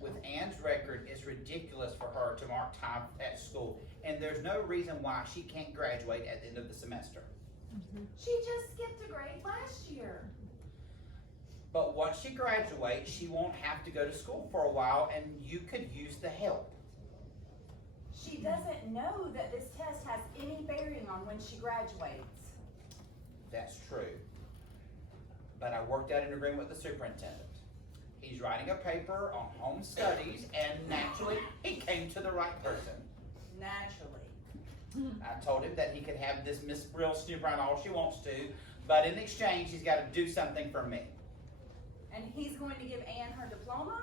with Anne's record, it's ridiculous for her to mark time at school, and there's no reason why she can't graduate at the end of the semester. She just skipped a grade last year. But once she graduates, she won't have to go to school for a while, and you could use the help. She doesn't know that this test has any bearing on when she graduates. That's true. But I worked out an agreement with the superintendent. He's writing a paper on home studies, and naturally, he came to the right person. Naturally. I told him that he could have this Miss Brill snoop around all she wants to, but in exchange, he's got to do something for me. And he's going to give Anne her diploma?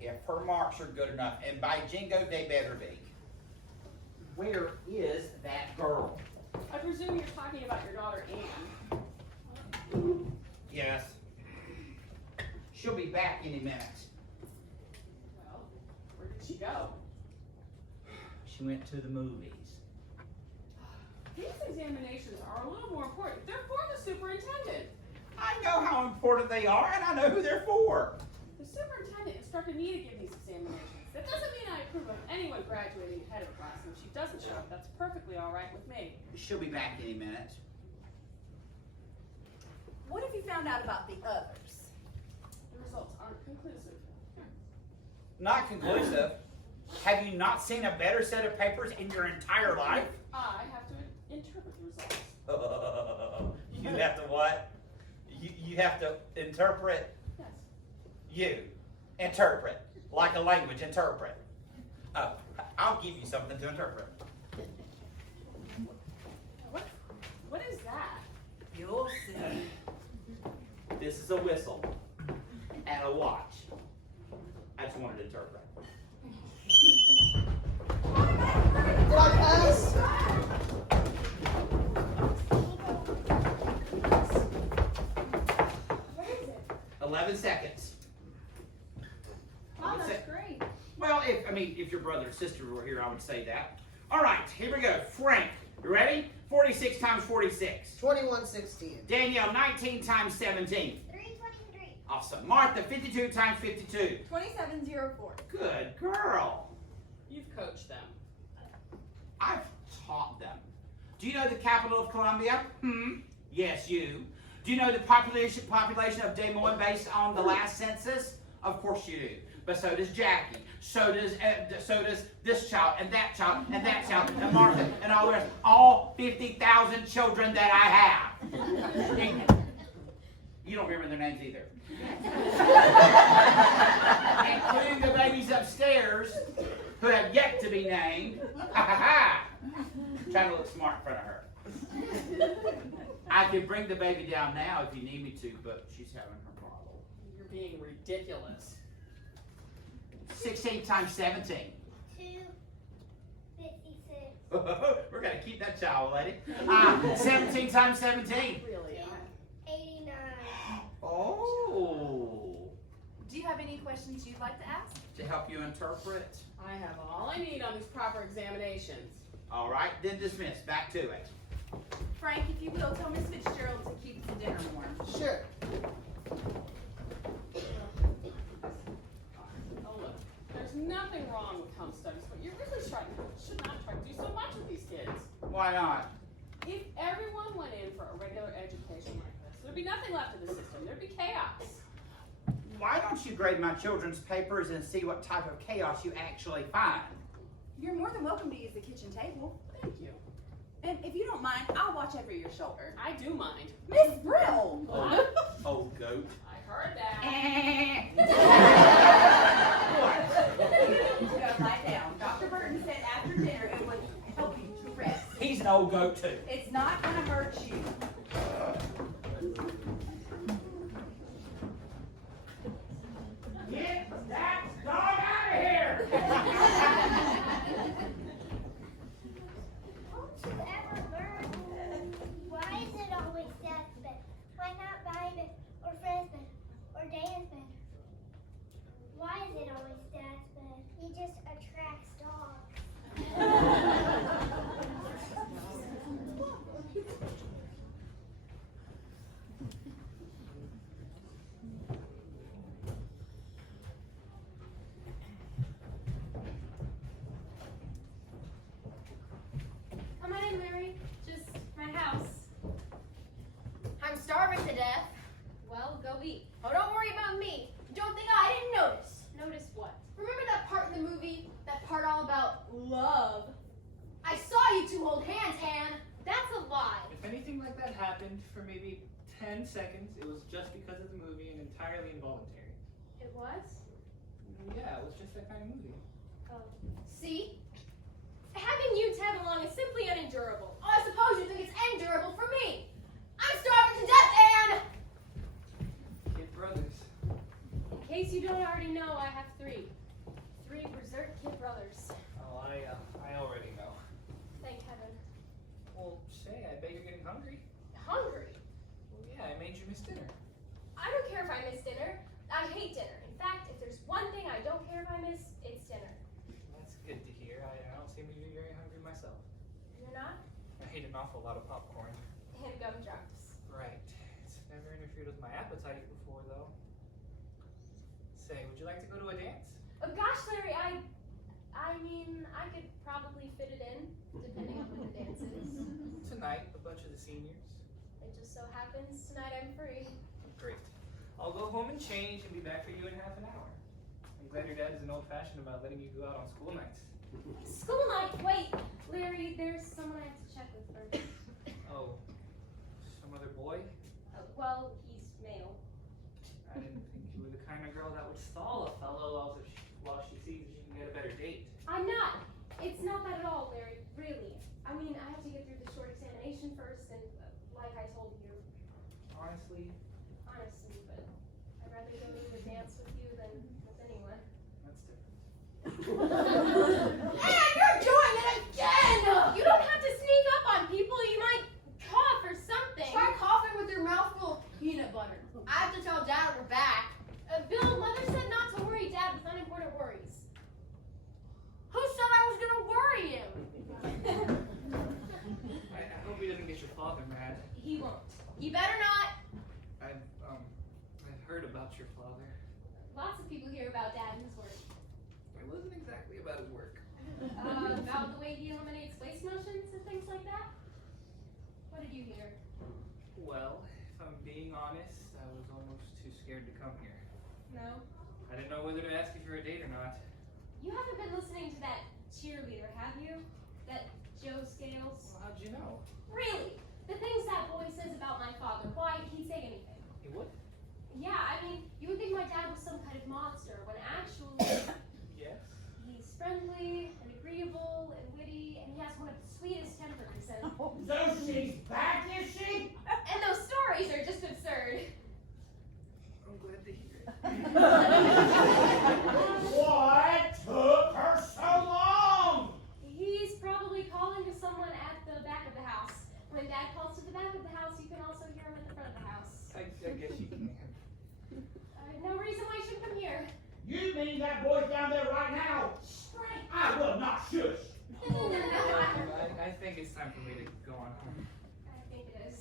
If her marks are good enough, and by jingo, they better be. Where is that girl? I presume you're talking about your daughter Anne. Yes. She'll be back any minute. Well, where did she go? She went to the movies. These examinations are a little more important. They're for the superintendent. I know how important they are, and I know who they're for. The superintendent instructed me to give these examinations. That doesn't mean I approve of anyone graduating ahead of class, and if she doesn't show up, that's perfectly all right with me. She'll be back any minute. What have you found out about the others? The results aren't conclusive. Not conclusive. Have you not seen a better set of papers in your entire life? I have to interpret the results. You have to what? You have to interpret? Yes. You. Interpret. Like a language, interpret. Oh, I'll give you something to interpret. What is that? You'll see. This is a whistle and a watch. I just wanted to interpret. Did I pass? What is it? 11 seconds. Wow, What's that's it? great. Well, if your brother or sister were here, I would say that. All right, here we go. Frank, you ready? 46 times 46. 2116. Danielle, 19 times 17. 323. Awesome. Martha, 52 times 52. 2704. Good girl. You've coached them. I've taught them. Do you know the capital of Colombia? Yes, you. Do you know the population of Des Moines based on the last census? Of course you do. But so does Jackie. So does this child and that child and that child and Martha and all the rest. All 50,000 children that I have. You don't remember their names either. Including the babies upstairs who have yet to be named. Trying to look smart in front of her. I I can bring the baby down now if you need me to, but she's having her bottle. You're being ridiculous. 16 times 17. 256. We're gonna keep that child, lady. 17 times 17. Really? 89. Oh. Do you have any questions you'd like to ask? To help you interpret. I have all I need on these proper examinations. All right, then dismiss. Back to it. Frank, if you will, tell Miss Fitzgerald to keep the dinner warm. Sure. Oh look, there's nothing wrong with home studies, but you're really should not try to do so much with these kids. Why not? If everyone went in for a regular education like this, there'd be nothing left of the system. There'd be chaos. Why don't you grade my children's papers and see what type of chaos you actually find? You're more than welcome to use the kitchen table. Thank you. And if you don't mind, I'll watch over your shoulder. I do mind. Miss Brill! Old goat. I heard that. You go lie down. Dr. Burton said after dinner it would help you to rest. He's an old goat too. It's not gonna hurt you. Get that dog out of here! Won't you ever learn? Why is it always Dad's bed? Why not my bed, or Fred's bed, or Dan's bed? Why is it always Dad's bed? He just attracts dogs. Come on in, Larry. Just my house. I'm starving to death. Well, go eat. Oh, don't worry about me. Don't think I didn't notice. Notice what? Remember that part in the movie? That part all about love? I saw you two hold hands, Anne. That's a lie. If anything like that happened for maybe 10 seconds, it was just because of the movie and entirely involuntary. It was? Yeah, it was just that kind of movie. Oh. See? Having you tag along is simply unendurable. Oh, I suppose you think it's endurable for me. I'm starving to death, Anne! Kid brothers. In case you don't already know, I have three. Three berserk kid brothers. Oh, I already know. Thank heaven. Well, say, I bet you're getting hungry. Hungry? Well, yeah, I made you miss dinner. I don't care if I miss dinner. I hate dinner. In fact, if there's one thing I don't care if I miss, it's dinner. That's good to hear. I don't seem to be very hungry myself. You're not? I ate an awful lot of popcorn. And gumdrops. Right. It's never interfered with my appetite before, though. Say, would you like to go to a dance? Oh gosh, Larry, I mean, I could probably fit it in, depending on when the dance is. Tonight, a bunch of the seniors. It just so happens tonight I'm free. Great. I'll go home and change and be back for you in half an hour. I'm glad your dad isn't old-fashioned about letting you go out on school nights. School night? Wait, Larry, there's someone I have to check with first. Oh, some other boy? Well, he's male. I didn't think you were the kind of girl that would stall a fellow while she sees that she can get a better date. I'm not. It's not that at all, Larry. Really. I mean, I have to get through the short examination first, and like I told you, Honestly, but I'd rather go to a dance with you than with anyone. that's different. Anne, you're doing it again! You don't have to sneak up on people. You might cough or something. Try coughing with your mouth full of peanut butter. I have to tell Dad we're back. Bill, Mother said not to worry Dad with unimportant worries. Who said I was gonna worry him? I hope he doesn't get your father mad. He won't. You better not. I've heard about your father. Lots of people hear about Dad and his work. It wasn't exactly about his work. About the way he eliminates waste motions and things like that? What did you hear? Well, if I'm being honest, I was almost too scared to come here. No? I didn't know whether to ask you for a date or not. You haven't been listening to that cheerleader, have you? That Joe Scales? Well, how'd you know? Really? The things that boy says about my father, why he'd say anything. He would? Yeah, I mean, you would think my dad was some kind of monster, when actually Yes. he's friendly and agreeable and witty, and he has one of the sweetest tempers. And So she's back, is she? and Excuse me, that boy's down there right now. I will not shush. I think it's time for me to go on home. I think it is.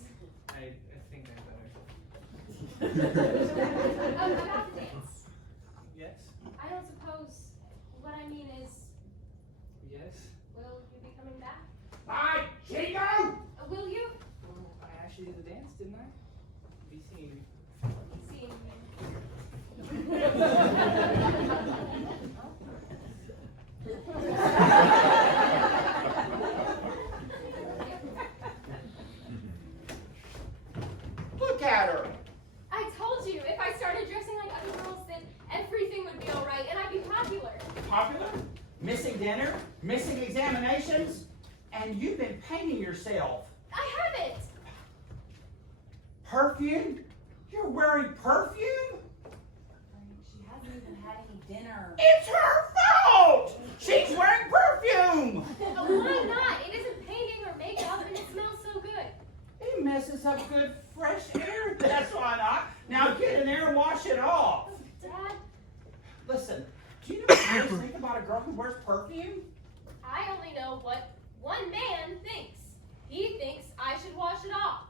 I think I About the dance. Yes? I don't suppose. What I mean is, Yes? will you be coming back? Bye, Chico! Will you? Well, I actually did the dance, didn't I? Be seeing you. Seeing Look at her. I told you, if I started dressing like other girls, then everything would be alright and I'd be popular. Popular? Missing dinner? Missing examinations? And you've been painting yourself. I haven't! Perfume? You're wearing perfume? She hasn't even had any dinner. It's her fault! She's wearing perfume! Why not? It isn't painting or makeup and it smells so good. It messes up good fresh air. That's why not. Now get in there and wash it off. Dad, Listen, do you know what I think about a girl who wears perfume? I only know what one man thinks. He thinks I should wash it off.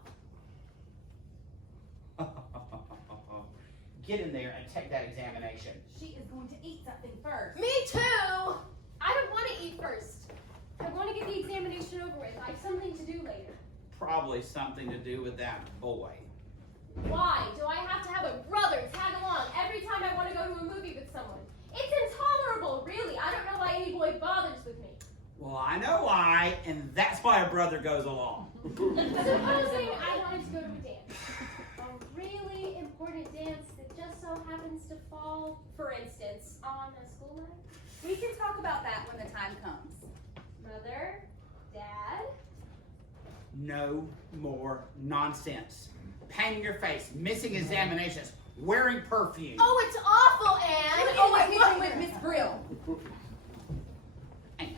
Get in there and take that examination. She is going to eat something first. Me too! I don't want to eat first. I want to get the examination over with. I have something to do later. Probably something to do with that boy. Why do I have to have a brother tag along every time I want to go to a movie with someone? It's intolerable, really. I don't know why any boy bothers with me. Well, I know why, and that's why a brother goes along. Supposing I wanted to go to a dance. A really important dance that just so happens to fall, for instance, on a school night. We can talk about that when the time comes. Mother, Dad, No more nonsense. Painting your face, missing examinations, wearing perfume. oh, it's awful, Anne! Oh, wait, with Miss Brill. Anne.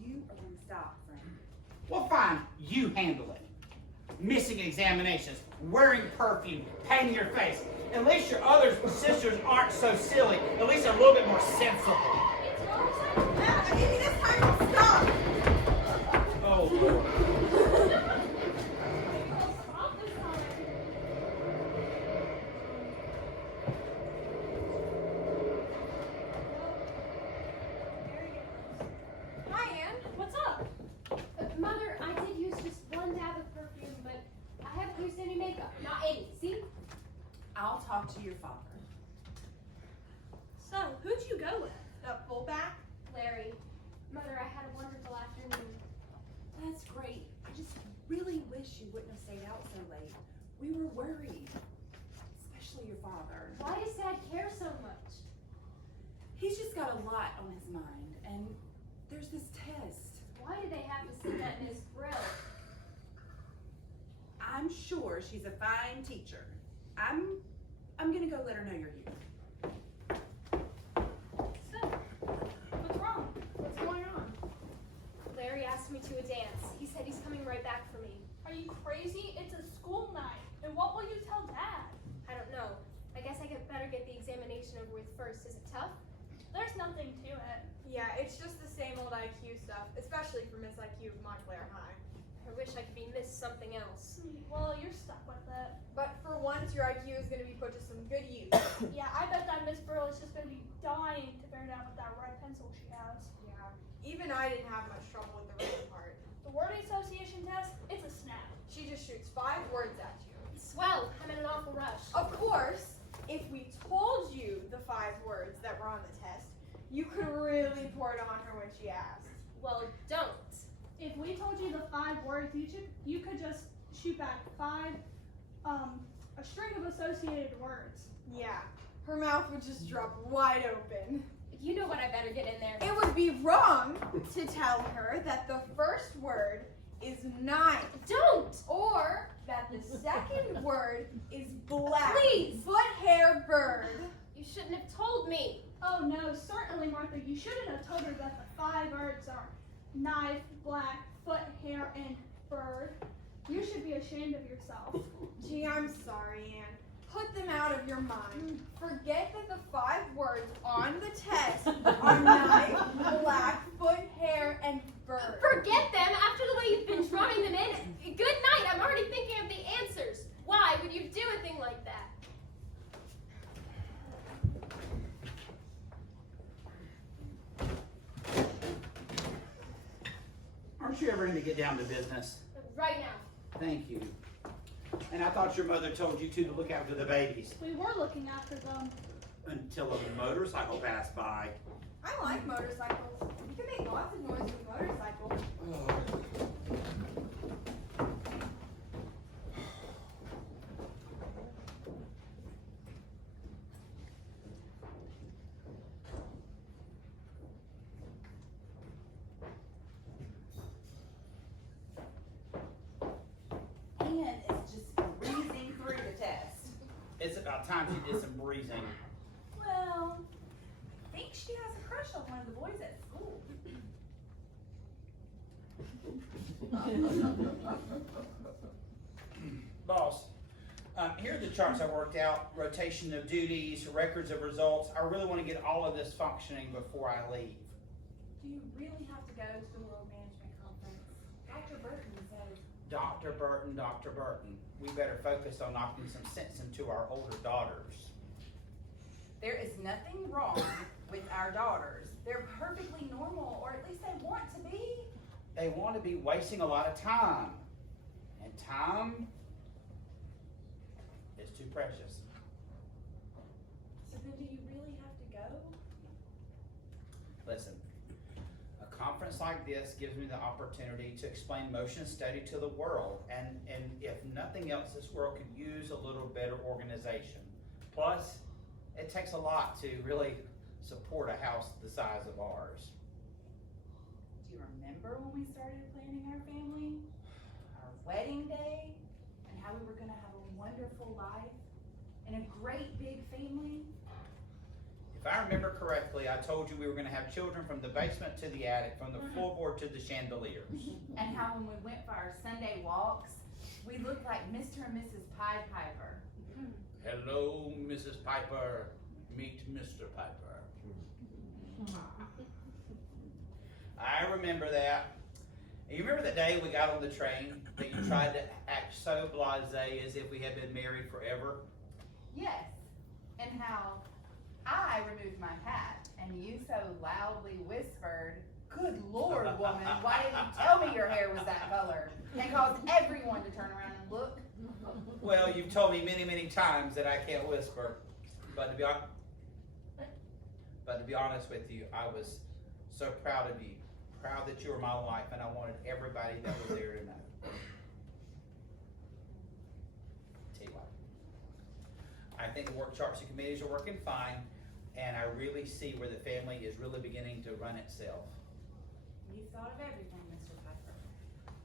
You are going to stop, friend. Well, fine, you handle it. Missing examinations, wearing perfume, painting your face. At least your other sisters aren't so silly. At least they're a little bit more sensible. Maybe this time will stop. Oh, Lord. Hi, Anne. What's up? Mother, I did use just one dab of perfume, but I haven't used any makeup. Not any, see? I'll talk to your father. So, who'd you go with? That fullback? Larry. Mother, I had a wonderful afternoon. That's great. I just really wish you wouldn't have stayed out so late. We were worried. Especially your father. Why does Dad care so much? He's just got a lot on his mind, and there's this test. Why do they have to send that Miss Brill? I'm sure she's a fine teacher. I'm gonna go let her know you're here. So, what's wrong? What's going on? Larry asked me to a dance. He said he's coming right back for me. Are you crazy? It's a school night. And what will you tell Dad? I don't know. I guess I better get the examination over with first. Is it tough? There's nothing to it. Yeah, it's just the same old IQ stuff, especially for Miss IQ of Montclair High. I wish I could be Miss something else. Well, you're stuck with it. But for once, your IQ is going to be put to some good use. Yeah, I bet that Miss Burl is just going to be dying to figure it out with that red pencil she has. Yeah, even I didn't have much trouble with the written part. The word association test, it's a snap. She just shoots 5 words at you. Swell. I'm in an awful rush. Of course, if we told you the 5 words that were on the test, you could really pour it on her when she asked. Well, don't. If we told you the 5 words, you could just shoot back 5, a string of associated words. Yeah, her mouth would just drop wide open. You know what? I better get in there. It would be wrong to tell her that the first word is knife. Don't! Or that the second word is black. Please! Foot, hair, bird. You shouldn't have told me. Oh no, certainly, Martha, you shouldn't have told her that the 5 words are knife, black, foot, hair, and bird. You should be ashamed of yourself. Gee, I'm sorry, Anne. Put put them out of your mind. Forget that the 5 words on the test are knife, Blackfoot, hair, and bird. Forget them after the way you've been drumming them in. Good night, I'm already thinking of the answers. Why would you do a thing like that? Aren't you ever going to get down to business? Right now. Thank you. And I thought your mother told you to look after the babies We were looking after them. until a motorcycle passed by. I like motorcycles. You can make lots of noise with a motorcycle. Anne is just breezing through the test. It's about time she did some breathing. Well, I think she has a crush on one of the boys at school. Boss, here are the charts I worked out. Rotation of duties, records of results. I really want to get all of this functioning before I leave. Do you really have to go to the World Management Conference? Dr. Burton says. Dr. Burton, we better focus on knocking some sense into our older daughters. There is nothing wrong with our daughters. They're perfectly normal, or at least they want to be. They want to be wasting a lot of time. And time is too precious. So then do you really have to go? Listen, a conference like this gives me the opportunity to explain motion study to the world. And if nothing else, this world could use a little better organization. Plus, it takes a lot to really support a house the size of ours. Do you remember when we started planning our family? Our wedding day? And how we were going to have a wonderful life? And a great big family? If I remember correctly, I told you we were going to have children from the basement to the attic, from the floorboard to the chandeliers. And how when we went for our Sunday walks, we looked like Mr. and Mrs. Pied Piper. Hello, Mrs. Piper. Meet Mr. Piper. I remember that. And you remember the day we got on the train that you tried to act so blasé as if we had been married forever? Yes. And how I removed my hat and you so loudly whispered, "Good Lord, woman, why didn't you tell me your hair was that color?" And caused everyone to turn around and look. Well, you've told me many, many times that I can't whisper. But to be honest with you, I was so proud of you. Proud that you were my wife, and I wanted everybody that was there to know. Tell you what, I think the work charts and committees are working fine, and I really see where the family is really beginning to run itself. You thought of everything, Mr. Piper.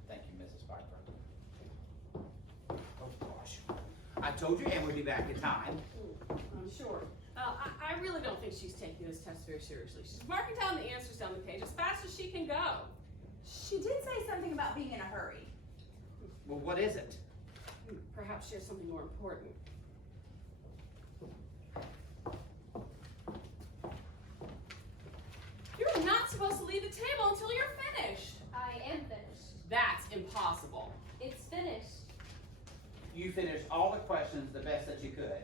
Thank you, Mrs. Piper. Oh gosh, I told you Ann would be back in time. I'm sure. I really don't think she's taking this test very seriously. She's marking down the answers down the page as fast as she can go. She did say something about being in a hurry. Well, what is it? Perhaps she has something more important. You're not supposed to leave the table until you're finished. I am finished. That's impossible. It's finished. You finished all the questions the best that you could.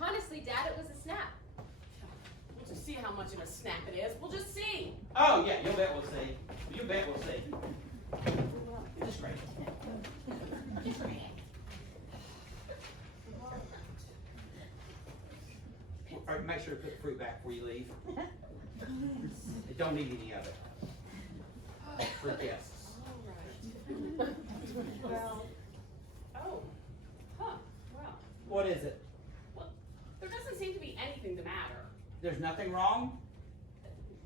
Honestly, Dad, it was a snap. We'll just see how much of a snap it is. We'll just see. Oh yeah, you bet we'll see. You bet we'll see. Just great. Just great. All right, make sure to put the fruit back before you leave. You don't need any of it. For guests. All right. Well, oh, huh, well. What is it? Well, there doesn't seem to be anything the matter. There's nothing wrong?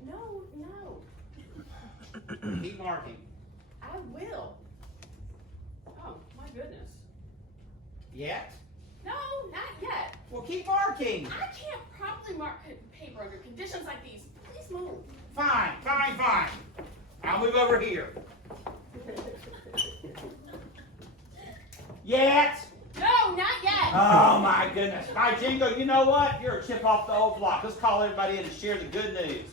No. Keep marking. I will. Oh, my goodness. Yet? No, not yet. Well, keep marking. I can't properly mark paper under conditions like these. Please move. Fine. I'll move over here. Yet? No, No, not yet. Oh my goodness. Hi, Jingo, you know what? You're a chip off the old block. Let's call everybody in and share the good news.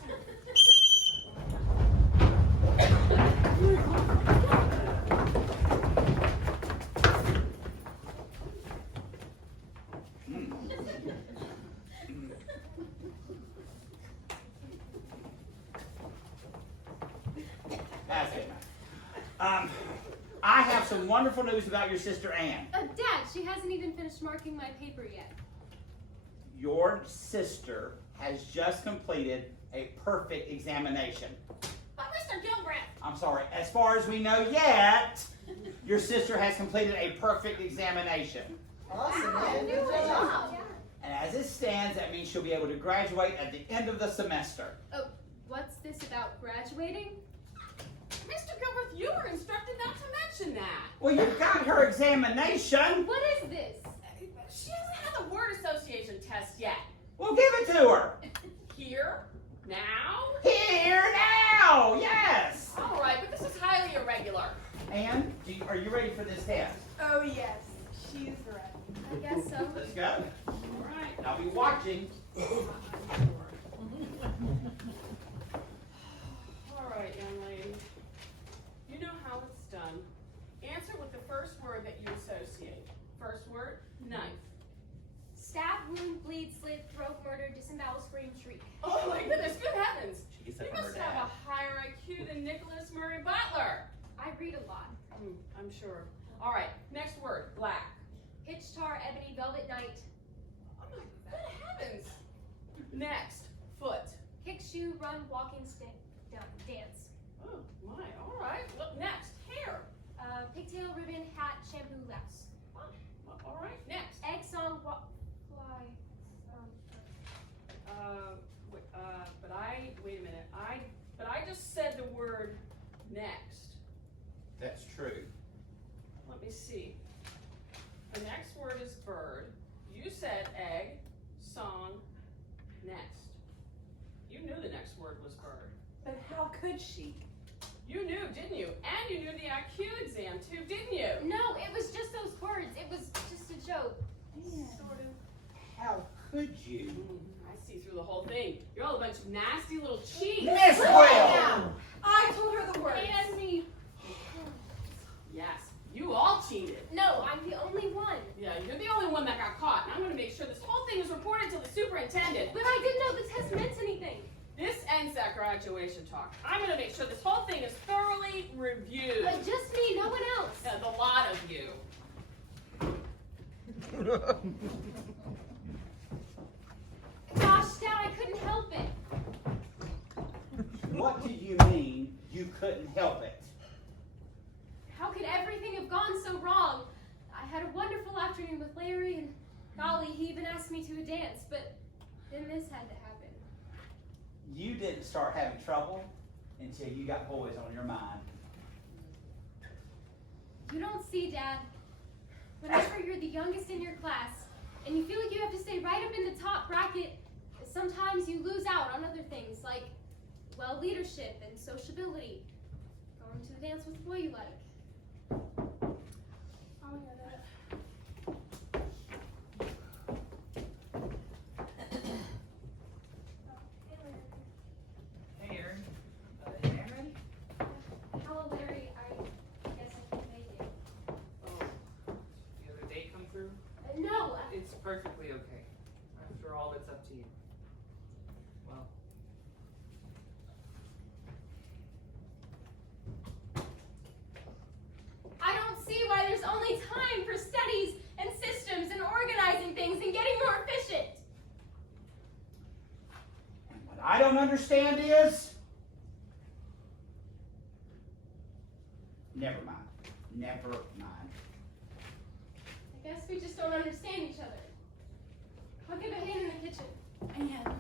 That's it. I have some wonderful news about your sister Ann. Dad, she hasn't even finished marking my paper yet. Your sister has just completed a perfect examination. But Mr. Gilbreth. I'm sorry, as far as we know yet, your sister has completed a perfect examination. Awesome, man. Good job. And as it stands, that means she'll be able to graduate at the end of the semester. Oh, what's this about graduating? Mr. Gilbreth, you were instructed not to mention that. Well, you got her examination. What is this? She hasn't had the word association test yet. Well, give it to her. Here? Now? Here now, yes. All right, but this is highly irregular. Ann, are you ready for this test? Oh, yes. She's ready. I guess so. Let's go. All right. I'll be watching. All right, young lady. You know how it's done. Answer with the first word that you associate. First word, knife. Stab, wound, bleed, slit, throat, murder, disembowel, scream, shriek. Oh my goodness, good heavens. She gets You that from her must dad. have a higher IQ than Nicholas Murray Butler. I read a lot. I'm sure. All right, next word, black. Pitch, tar, ebony, velvet, night. Oh my good heavens. Next, foot. Kick, shoe, run, walking, dance. Oh my, all right. Well, next, hair. Pigtail, ribbon, hat, shampoo, louse. All right, next. Egg, song, fly. Wait a minute. I just said the word next. That's true. Let me see. The next word is bird. You said egg, song, nest. You knew the next word was bird. But how could she? You knew, didn't you? And you knew the IQ exam too, didn't you? No, it was just those words. It was just a joke. Sort of. How could you? I see through the whole thing. You're all a bunch of nasty little cheats. Miss Quill! I told her the words. And me. Yes, you all cheated. No, I'm the only one. Yeah, you're the only one that got caught. And I'm going to make sure this whole thing is reported to the superintendent. But I didn't know the test meant anything. This ends that graduation talk. I'm going to make sure this whole thing is thoroughly reviewed. But just me, no one else. Yeah, the lot of you. Gosh, Dad, I couldn't help it. What do you mean you couldn't help it? How could everything have gone so wrong? I had a wonderful afternoon with Larry, and golly, he even asked me to a dance, but then this had to happen. You didn't start having trouble until you got boys on your mind. You don't see, Dad. Whenever you're the youngest in your class, and you feel like you have to stay right up in the top bracket, sometimes you lose out on other things like, well, leadership and sociability. Going to the dance with the boy you like. Oh, yeah, that. Hey, Aaron. Is Ann ready? Hello, Larry. I guess I can make it. Oh, the other date come through? No. It's perfectly okay. After all, it's up to you. Well, I don't see why there's only time for studies and systems and organizing things and getting more efficient. And what I don't understand is... Never mind. Never mind. I guess we just don't understand each other. I'll give a hand in the kitchen. And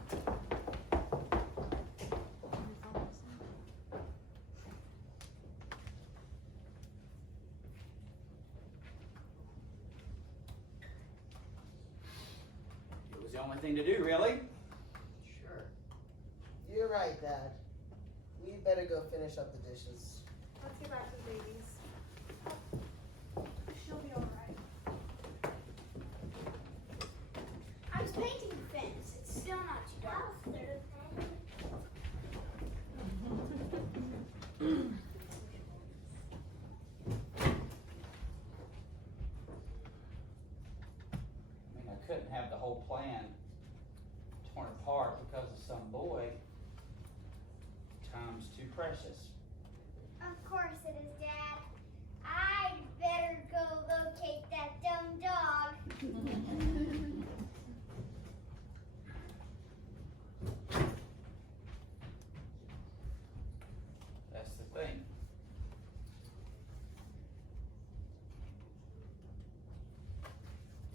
It was the only thing to do, really. Sure. You're right, Dad. We better go finish up the dishes. Let's get back to the babies. She'll be alright. couldn't have the whole plan torn apart because of some boy. Time's too precious. Of course it is, Dad. I'd better go locate that dumb dog. That's the thing.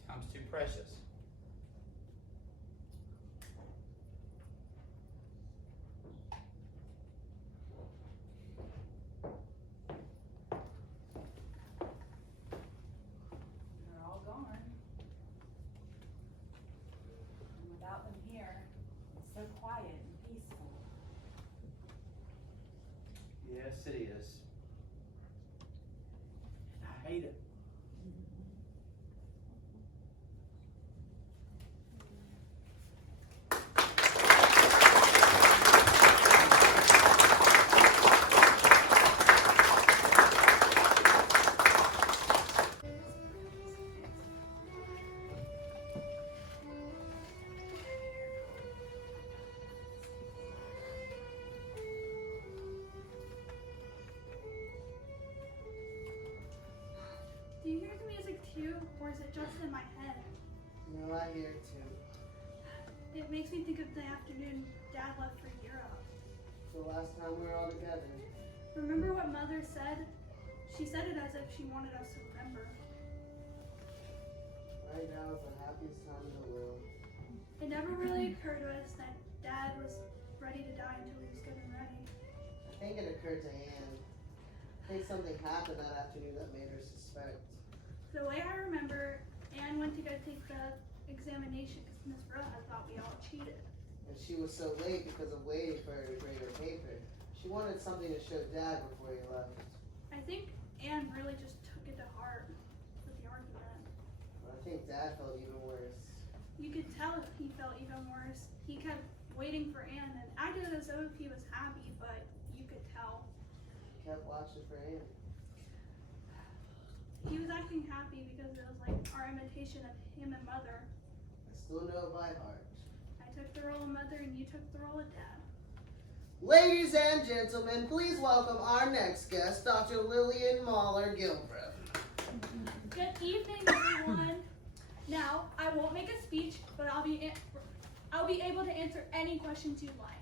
Time's too precious. They're all gone. And without them here, it's so quiet and peaceful. Yes, it is. And I hate it. Do you hear the music too, or is it just in my head? No, I hear it too. It makes me think of the afternoon Dad left for Europe. The last time we were all together. Remember what Mother said? She said it as if she wanted us to remember. Right now is the happiest time in the world. It never really occurred to us that Dad was ready to die until he was getting ready. I think it occurred to Anne. I think something happened that afternoon that made her suspect. The way I remember, Anne went to go take the examination because Miss Brill had thought we all cheated. And she was so late because of waiting for her to grade her paper. She wanted something to show Dad before he left. I think Anne really just took it to heart with the argument. But I think Dad felt even worse. You could tell he felt even worse. He kept waiting for Anne and acted as though he was happy, but you could tell. He kept watching for Anne. He was acting happy because it was like our imitation of him and Mother. I still know it by heart. I took the role of Mother and you took the role of Dad. Ladies and gentlemen, please welcome our next guest, Dr. Lillian Mahler Gilbreth. Good evening, everyone. Now, I won't make a speech, but I'll be able to answer any questions you'd like.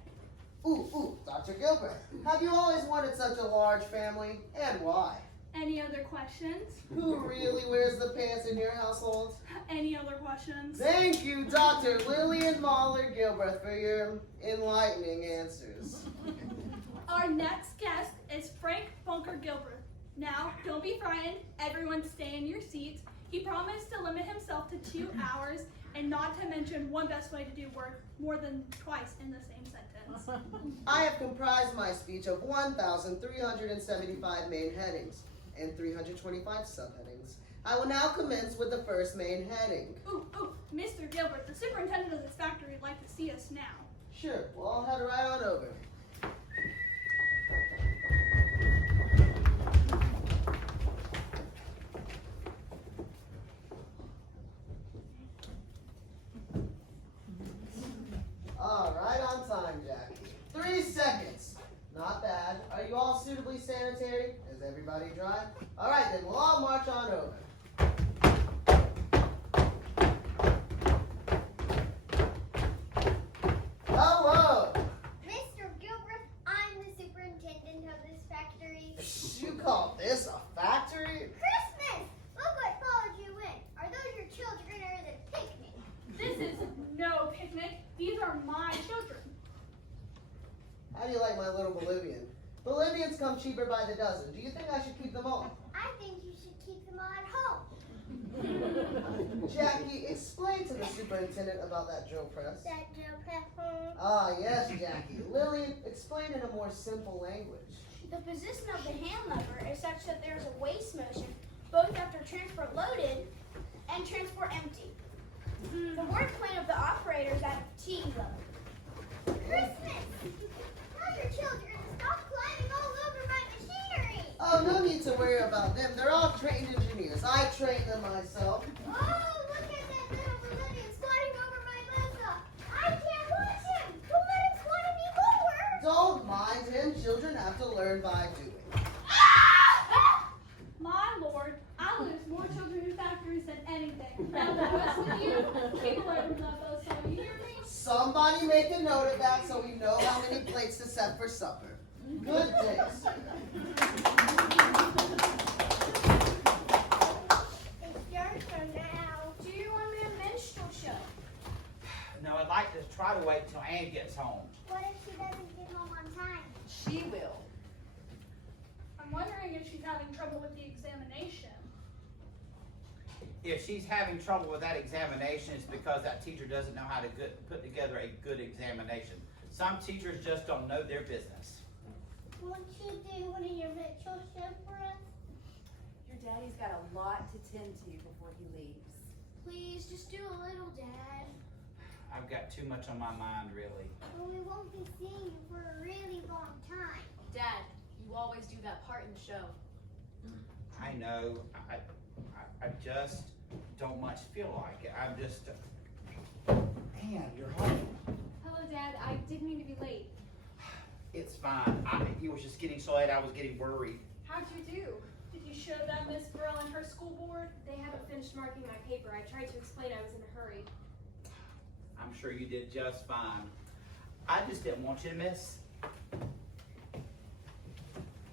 Ooh, Dr. Gilbreth, have you always wanted such a large family, and why? Any other questions? Who really wears the pants in your household? Any other questions? Thank you, Dr. Lillian Mahler Gilbreth, for your enlightening answers. Our next guest is Frank Bunker Gilbreth. Now, don't be frightened. Everyone stay in your seats. He promised to limit himself to 2 hours and not to mention one best way to do work more than twice in the same sentence. I have comprised my speech of 1,375 main headings and 325 subheadings. I will now commence with the first main heading. Mr. Gilbert, the superintendent of this factory would like to see us now. Sure, well, I'll head right on over. All right, on time, Jackie. 3 seconds. Not bad. Are you all suitably sanitary? Is everybody dry? All right, then we'll all march on over. Hello. Mr. Gilbreth, I'm the superintendent of this factory. You call this a factory? Christmas! Look what followed you in. Are those your children or is it a picnic? This is no picnic. These are my children. How do you like my little Bolivian? Bolivians come cheaper by the dozen. Do you think I should keep them all? I think you should keep them all at home. Jackie, explain to the superintendent about that drill press. That drill press. Ah, yes, Jackie. Lillian, explain in a more simple language. The position of the hand lever is such that there is a waste motion both after transport loaded and transport empty. The work plan of the operator is at T level. Christmas! Tell your children to stop climbing all over my machinery. Oh, no need to worry about them. They're all trained engineers. I trained them myself. Oh, look at that little Bolivian learn by doing. My lord, I lose more children in factories than anything. Now the rest of you, keep away from that boat, so you hear me? Somebody make a note of that so we know how many plates to set for supper. Good day, sir. It's your turn now. Do you want me a minstrel show? No, I'd like to try to wait till Anne gets home. What if she doesn't get home on time? She will. I'm wondering if she's having trouble with the examination. If she's having trouble with that examination, it's because that teacher doesn't know how to put together a good examination. Some teachers just don't know their business. Won't you do one of your ritual show for us? Your daddy's got a lot to tend to before he leaves. Please, just do a little, Dad. I've got too much on my mind, really. Well, we won't be seeing you for a really long time. Dad, you always do that part in the show. I know. I just don't much feel like it. I'm just. Anne, you're home. Hello, Dad. I didn't mean to be late. It's fine. It was just getting so late. I was getting worried. How'd you do? Did you show that Miss Burrell and her school board? They haven't finished marking my paper. I tried to explain I was in a hurry. I'm sure you did just fine. I just didn't want you to miss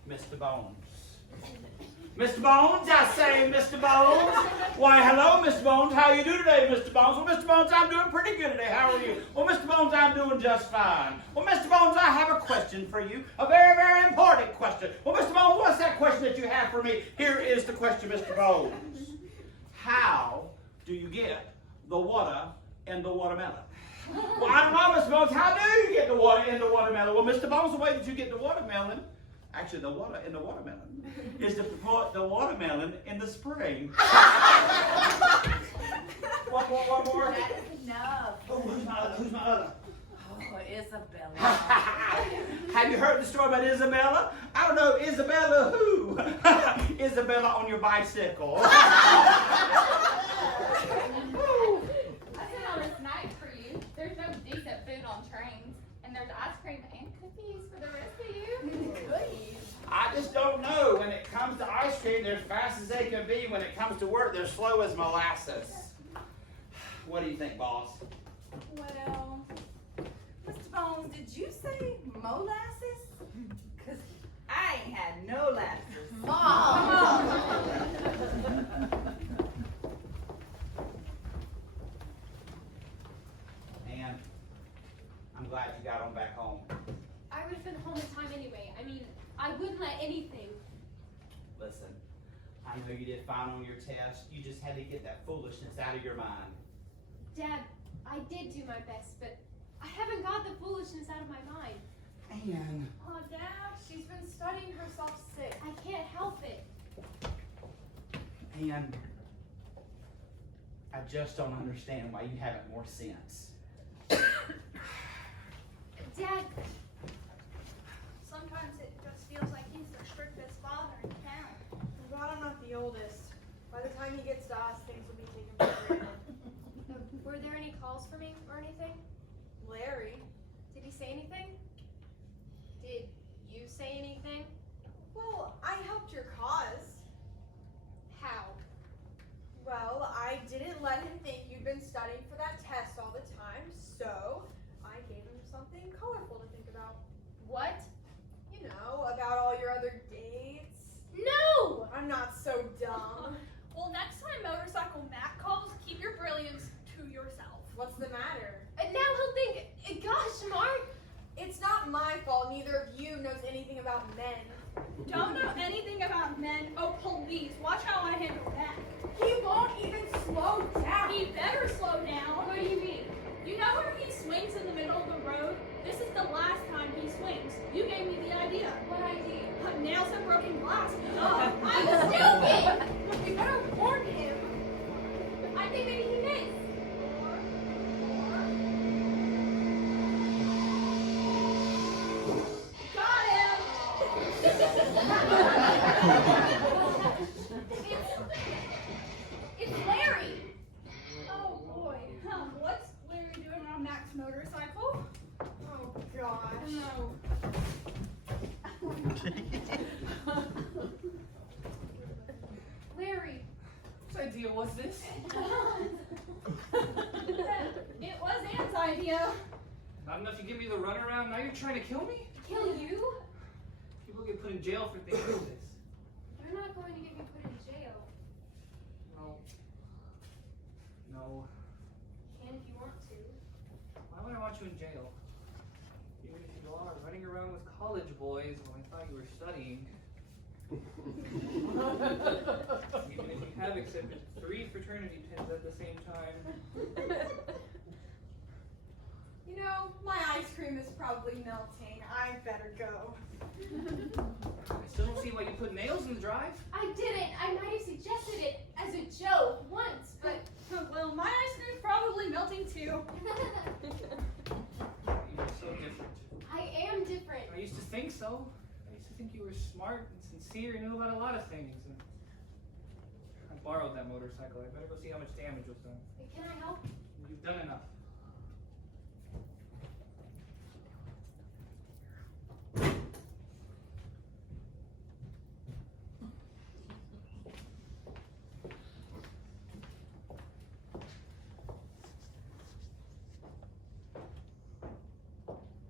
Mr. Bones. Mr. Bones, I say, Mr. Bones. Why, hello, Mr. Bones. How you do today, Mr. Bones? Well, Mr. Bones, I'm doing pretty good today. How are you? Well, Mr. Bones, I'm doing just fine. Well, Mr. Bones, I have a question for you. A very, very important question. Well, Mr. Bones, what's that question that you have for me? Here is the question, Mr. Bones. How do you get the water in the watermelon? Well, I don't know, Mr. Bones. How do you get the water in the watermelon? Well, Mr. Bones, the way that you get the watermelon, actually the water in the watermelon, is to put the watermelon in the spring. One more. That is enough. Oh, who's my other? Oh, Isabella. Have you heard the story about Isabella? I don't know, Isabella who? Isabella on your bicycle. I said all this night for you. There's no decent food on trains, and there's ice cream and cookies for the rest of you. Goodies. I just don't know. When it comes to ice cream, they're as fast as they can be. When it comes to work, they're slow as molasses. What do you think, boss? Well, Mr. Bones, did you say molasses? Because I ain't had no lasses. And I'm glad you got on back home. I would have been home in time anyway. I mean, I wouldn't let anything. Listen, I know you did fine on your test. You just had to get that foolishness out of your mind. Dad, I did do my best, but I haven't got the foolishness out of my mind. Anne. Oh, Dad, she's been studying herself sick. I can't help it. Anne, I just don't understand why you haven't more sense. Dad, Sometimes it just feels like he's the strictest father in town. I'm glad I'm not the oldest. By the time he gets to us, things will be taken for granted. were there any calls for me or anything? Larry? Did he say anything? Did you say anything? Well, I helped your cause. How? Well, I didn't let him think you'd been studying for that test all the time, so I gave him something colorful to think about. What? You know, about all your other dates. No! I'm not so dumb. Well, next time Motorcycle Mac calls, keep your brilliance to yourself. What's the matter? And now he'll think, gosh, Mark. It's not my fault neither of you knows anything about men. Don't know anything about men. Oh, please, watch how I handle that. He won't even slow down. He better slow down. What do you mean? You know where he swings in the middle of the road? This is the last time he swings. You gave me the idea. What idea? Nails and broken glass. I'm stupid! You better warn him. I think maybe he missed. Got him! It's Larry! Oh boy. was this? It was Anne's idea. Not enough you give me the runaround, now you're trying to kill me? Kill you? People get put in jail for things like this. You're not going to get me put in jail. No. No. You can if you want to. Why would I want you in jail? Even if you are running around with college boys when I thought you were studying. Even if you have accepted 3 fraternity pins at the same time. You know, my ice cream is probably melting. I better go. I still don't see why you put nails in the drive. I didn't. I might have suggested it as a joke once, but Well, my ice cream's probably melting too. You're so different. I am different. I used to think so. I used to think you were smart and sincere and knew about a lot of things. And I borrowed that motorcycle. I better go see how much damage was done. Can I help? You've done enough.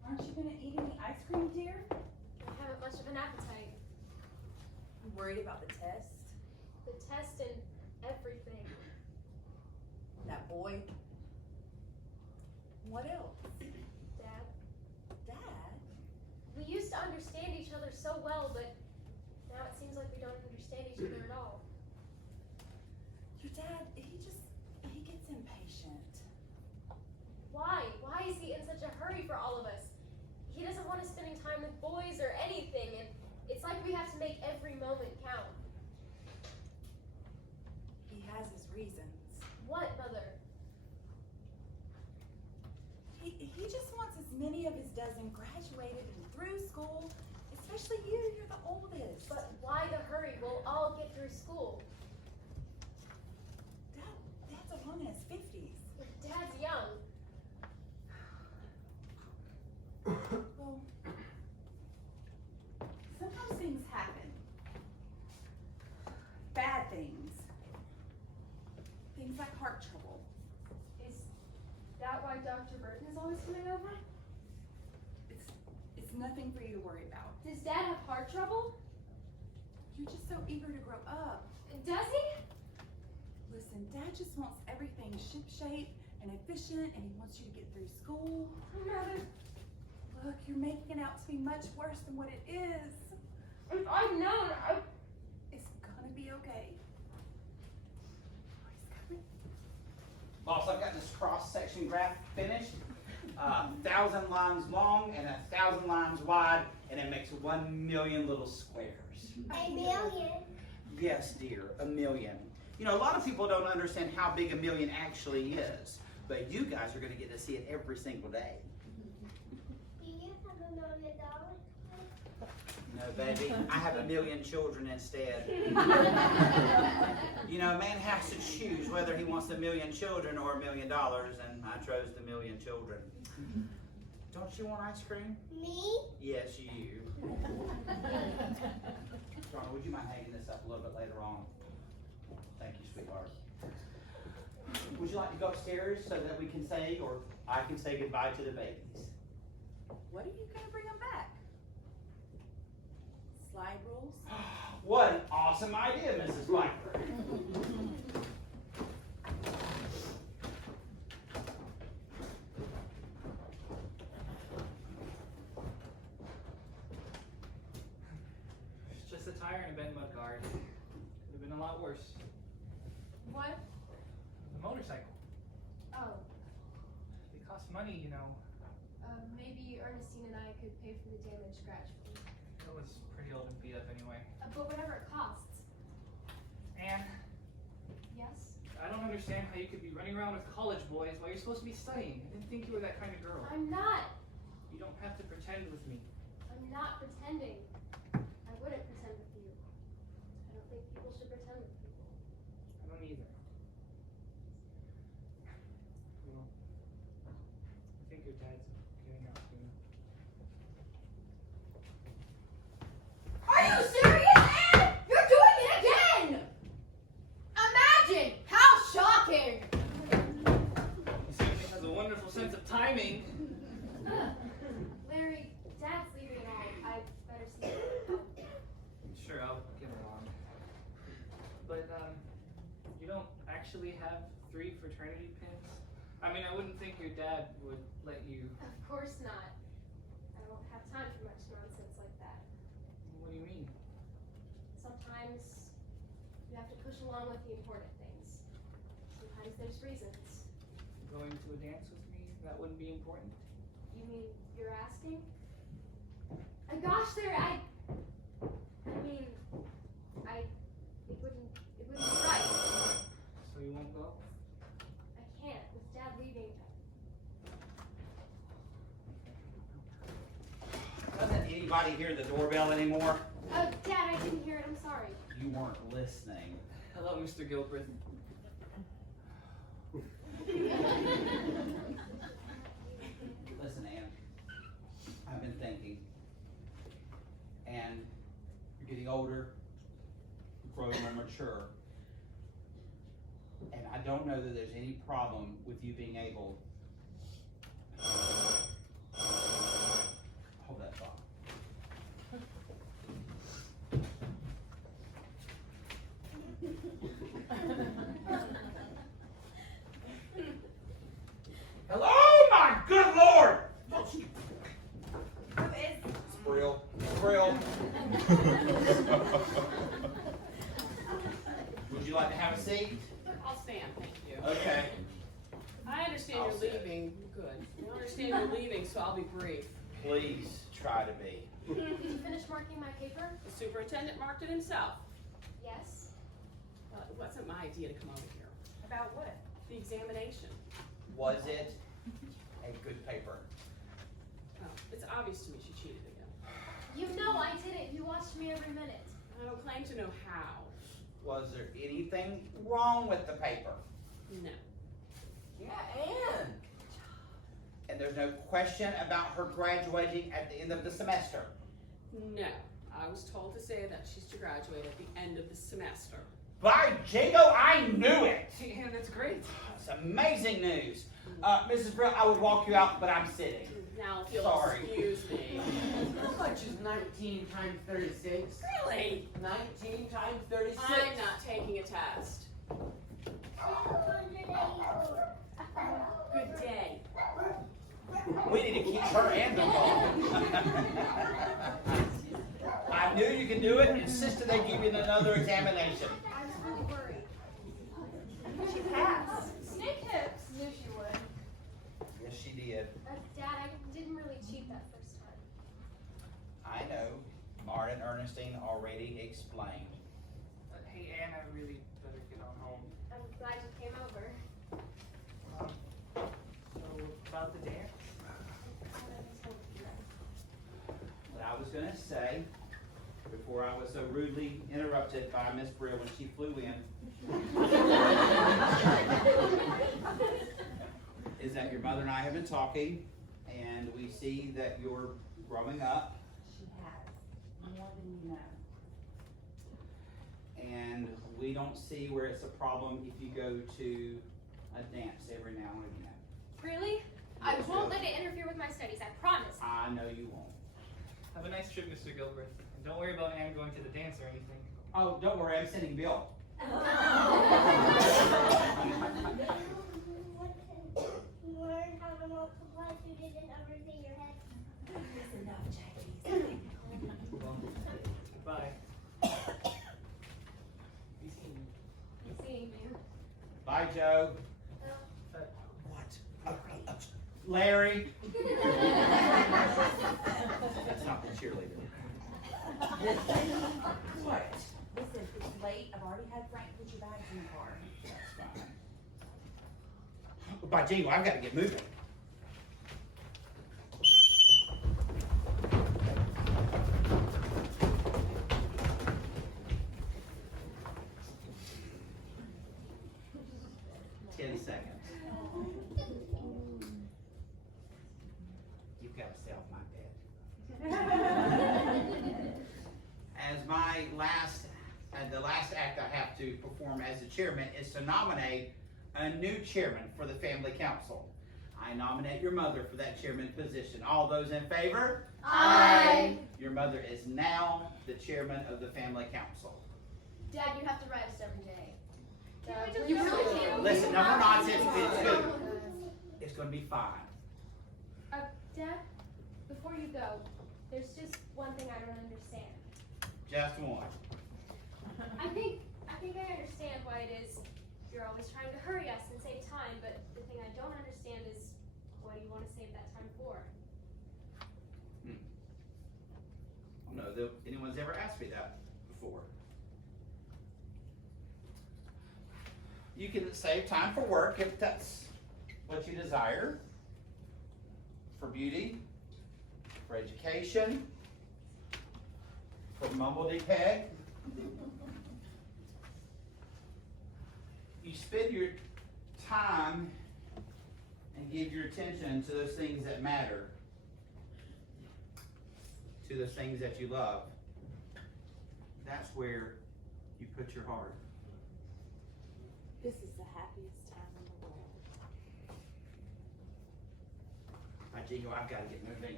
Aren't you gonna eat any ice cream, dear? I haven't much of an appetite. You worried about the test? The test and everything. That boy? What else? Dad, Dad? we used to understand each other so well, but now it seems like we don't understand each other at all. Your dad, he gets impatient. Why? Why is he in such a hurry for all of us? He doesn't want us spending time with boys or anything, and it's like we have to make every moment count. He has his reasons. What, Mother? He just wants as many of his dozen graduated and through school, especially you. You're the oldest. But why the hurry? We'll all get through school. Dad's alone in his 50s. Dad's young. Well, sometimes things happen. Bad things. Things like heart trouble. Is that why Dr. Burton is always coming over? It's nothing for you to worry about. Does Dad have heart trouble? You're just so eager to grow up. Does he? Listen, Dad just wants everything shipshape and efficient, and he wants you to get through school. Mother, Look, you're making it out to be much worse than what it is. if I'd known, It's gonna be okay. He's coming. Boss, I've got this cross-section graph finished. 1,000 lines long and 1,000 lines wide, and it makes 1,000,000 little squares. A million. Yes, dear, 1,000,000. You know, a lot of people don't understand how big 1,000,000 actually is, but you guys are going to get to see it every single day. Do you have $1 million? No, baby, I have 1,000,000 children instead. You know, a man has to choose whether he wants 1,000,000 children or $1 million, and I chose the 1,000,000 children. Don't you want ice cream? Me? Yes, you. Donna, would you mind hanging this up a little bit later on? Thank you, sweetheart. Would you like to go upstairs so that we can say, or I can say goodbye to the babies? What are you gonna bring them back? Slide rules? What an awesome idea, Mrs. Blackbird. It's just a tire and a bent mud guard. Could have been a lot worse. what? The motorcycle. Oh, It costs money, you know. maybe Ernestine and I could pay for the damage scratch fee. It was pretty old and beat up anyway. But whatever it costs. And Yes? I don't understand how you could be running around with college boys while you're supposed to be studying. I didn't think you were that kind of girl. I'm not. You don't have to pretend with me. I'm not pretending. I wouldn't pretend with you. I don't think people should pretend with people. I don't either. Well, I think your dad's getting out soon. Are you serious, Ed? You're doing it again! Imagine how sense of timing. Larry, Dad's leaving and all. I better see you. Sure, I'll get along. But, you don't actually have 3 fraternity pins? I mean, I wouldn't think your dad would let you. Of course not. I don't have time for much nonsense like that. What do you mean? Sometimes you have to push along with the important things. Sometimes there's reasons. Going to a dance with me? That wouldn't be important? You mean you're asking? Gosh, Larry, it wouldn't be right. So you won't go? I can't, with Dad leaving. Doesn't anybody hear the doorbell anymore? Oh, Dad, I didn't hear it, I'm sorry. You weren't listening. Hello, Mr. Gilbreth. Listen, Ann, I've been thinking, and you're getting older, growing more mature, and I don't know that there's any problem with you being able. Hold that thought. Hello, my good Lord! Sprill. Would you like to have a seat? I'll stand, thank you. Okay. I understand I'll you're sit. leaving. Good. I understand you're leaving, so I'll be brief. Please try to be. Did you finish marking my paper? The superintendent marked it himself. Yes. It wasn't my idea to come over here. About what? The examination. Was it a good paper? Oh, it's obvious to me she cheated again. You know I didn't. You watched me every minute. I don't claim to know how. Was there anything wrong with the paper? No. Yeah, Ann. And there's no question about her graduating at the end of the semester? No. I was told to say that she's to graduate at the end of the semester. By Jingo, I knew it! Yeah, that's great. That's amazing news. Mrs. Brill, I would walk you out, but I'm sitting. Now, if you'll Sorry. excuse me. How much is 19 times 36? Really? 19 times 36? I'm not taking a test. Good day. We need to keep her and the ball. I knew you could do it and insisted they give you another examination. I was really worried. She passed. Snake hips. Knew she would. Yes, she did. Dad, I didn't really cheat that first time. I know. Martin Ernestine already explained. Hey, Ann, I really better get on home. I'm glad you came over. So, about the dance? What I was going to say, before I was so rudely interrupted by Miss Brill when she flew in, is that your mother and I have been talking, and we see that you're growing up. She has, more than you know. And we don't see where it's a problem if you go to a dance every now and again. Really? I won't let it interfere with my studies, I promise. I know you won't. Have a nice trip, Mr. Gilbreth. And don't worry about Ann going to the dance or anything. Oh, don't worry, I'm sending Bill. Learn how to multiply so you didn't overthink your head. That's enough, Jackie. Goodbye. Be seeing you. Be seeing you. Bye, Joe. What? Larry. That's not the cheerleader. What? Listen, it's late. I've already had Frank put your bags in the car. That's fine. By Jingo, I've got to get moving. You've got to stay off my bed. As my the last act I have to perform as the chairman is to nominate a new chairman for the family council. I nominate your mother for that chairman position. All those in favor? Aye. Your mother is now the chairman of the family council. Dad, you have to write us every day. You really do. Listen, no more nonsense. It's good. It's going to be fine. Dad, before you go, there's just one thing I don't understand. Just one. I think I understand why it is you're always trying to hurry us and save time, but the thing I don't understand is what do you want to save that time for? I don't know that anyone's ever asked me that before. You can save time for work if that's what you desire, for beauty, for education, for mumble-de-peg. You spend your time and give your attention to those things that matter, to those things that you love. That's where you put your heart. This is the happiest time in the world. Jingo, I've got to get moving.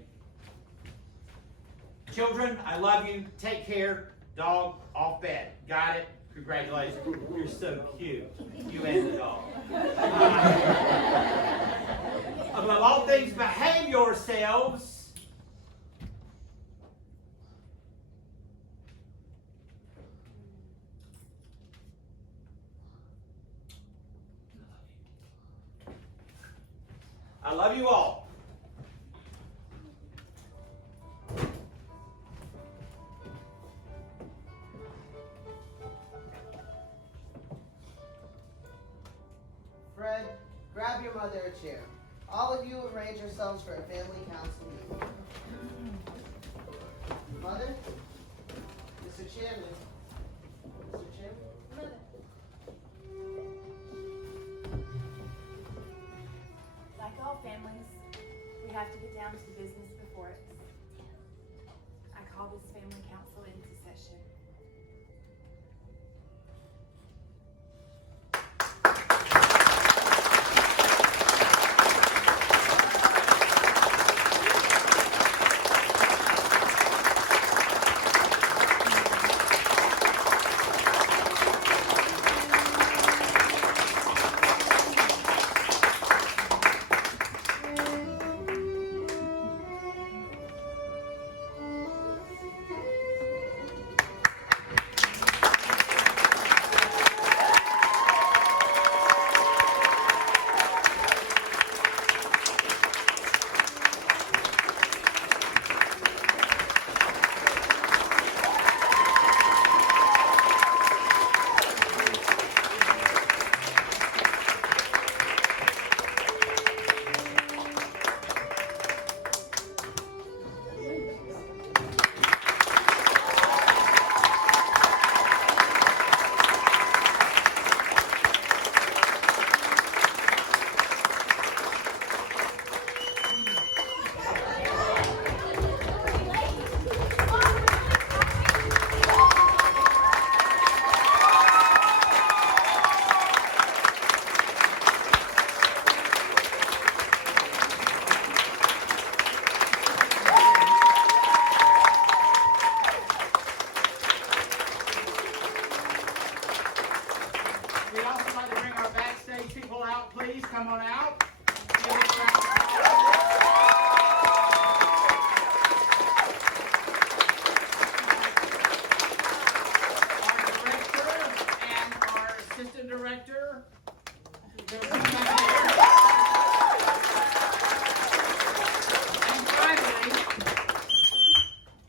Children, I love you. Take care. Dog, off bed. Got it? Congratulations. You're so cute. You and the dog. Above all things, behave yourselves. I love you all. Fred, grab your mother a chair. All of you arrange yourselves for a family council meeting. Mother? Mr. Chairman? Mr. Chairman? Mother. Like all families, we have to get down to the business before us. I call this family council into session. We'd also like to bring our backstage people out, please. Come on out. Our director and our assistant director. And finally,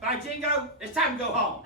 by Jingo, it's time to go home.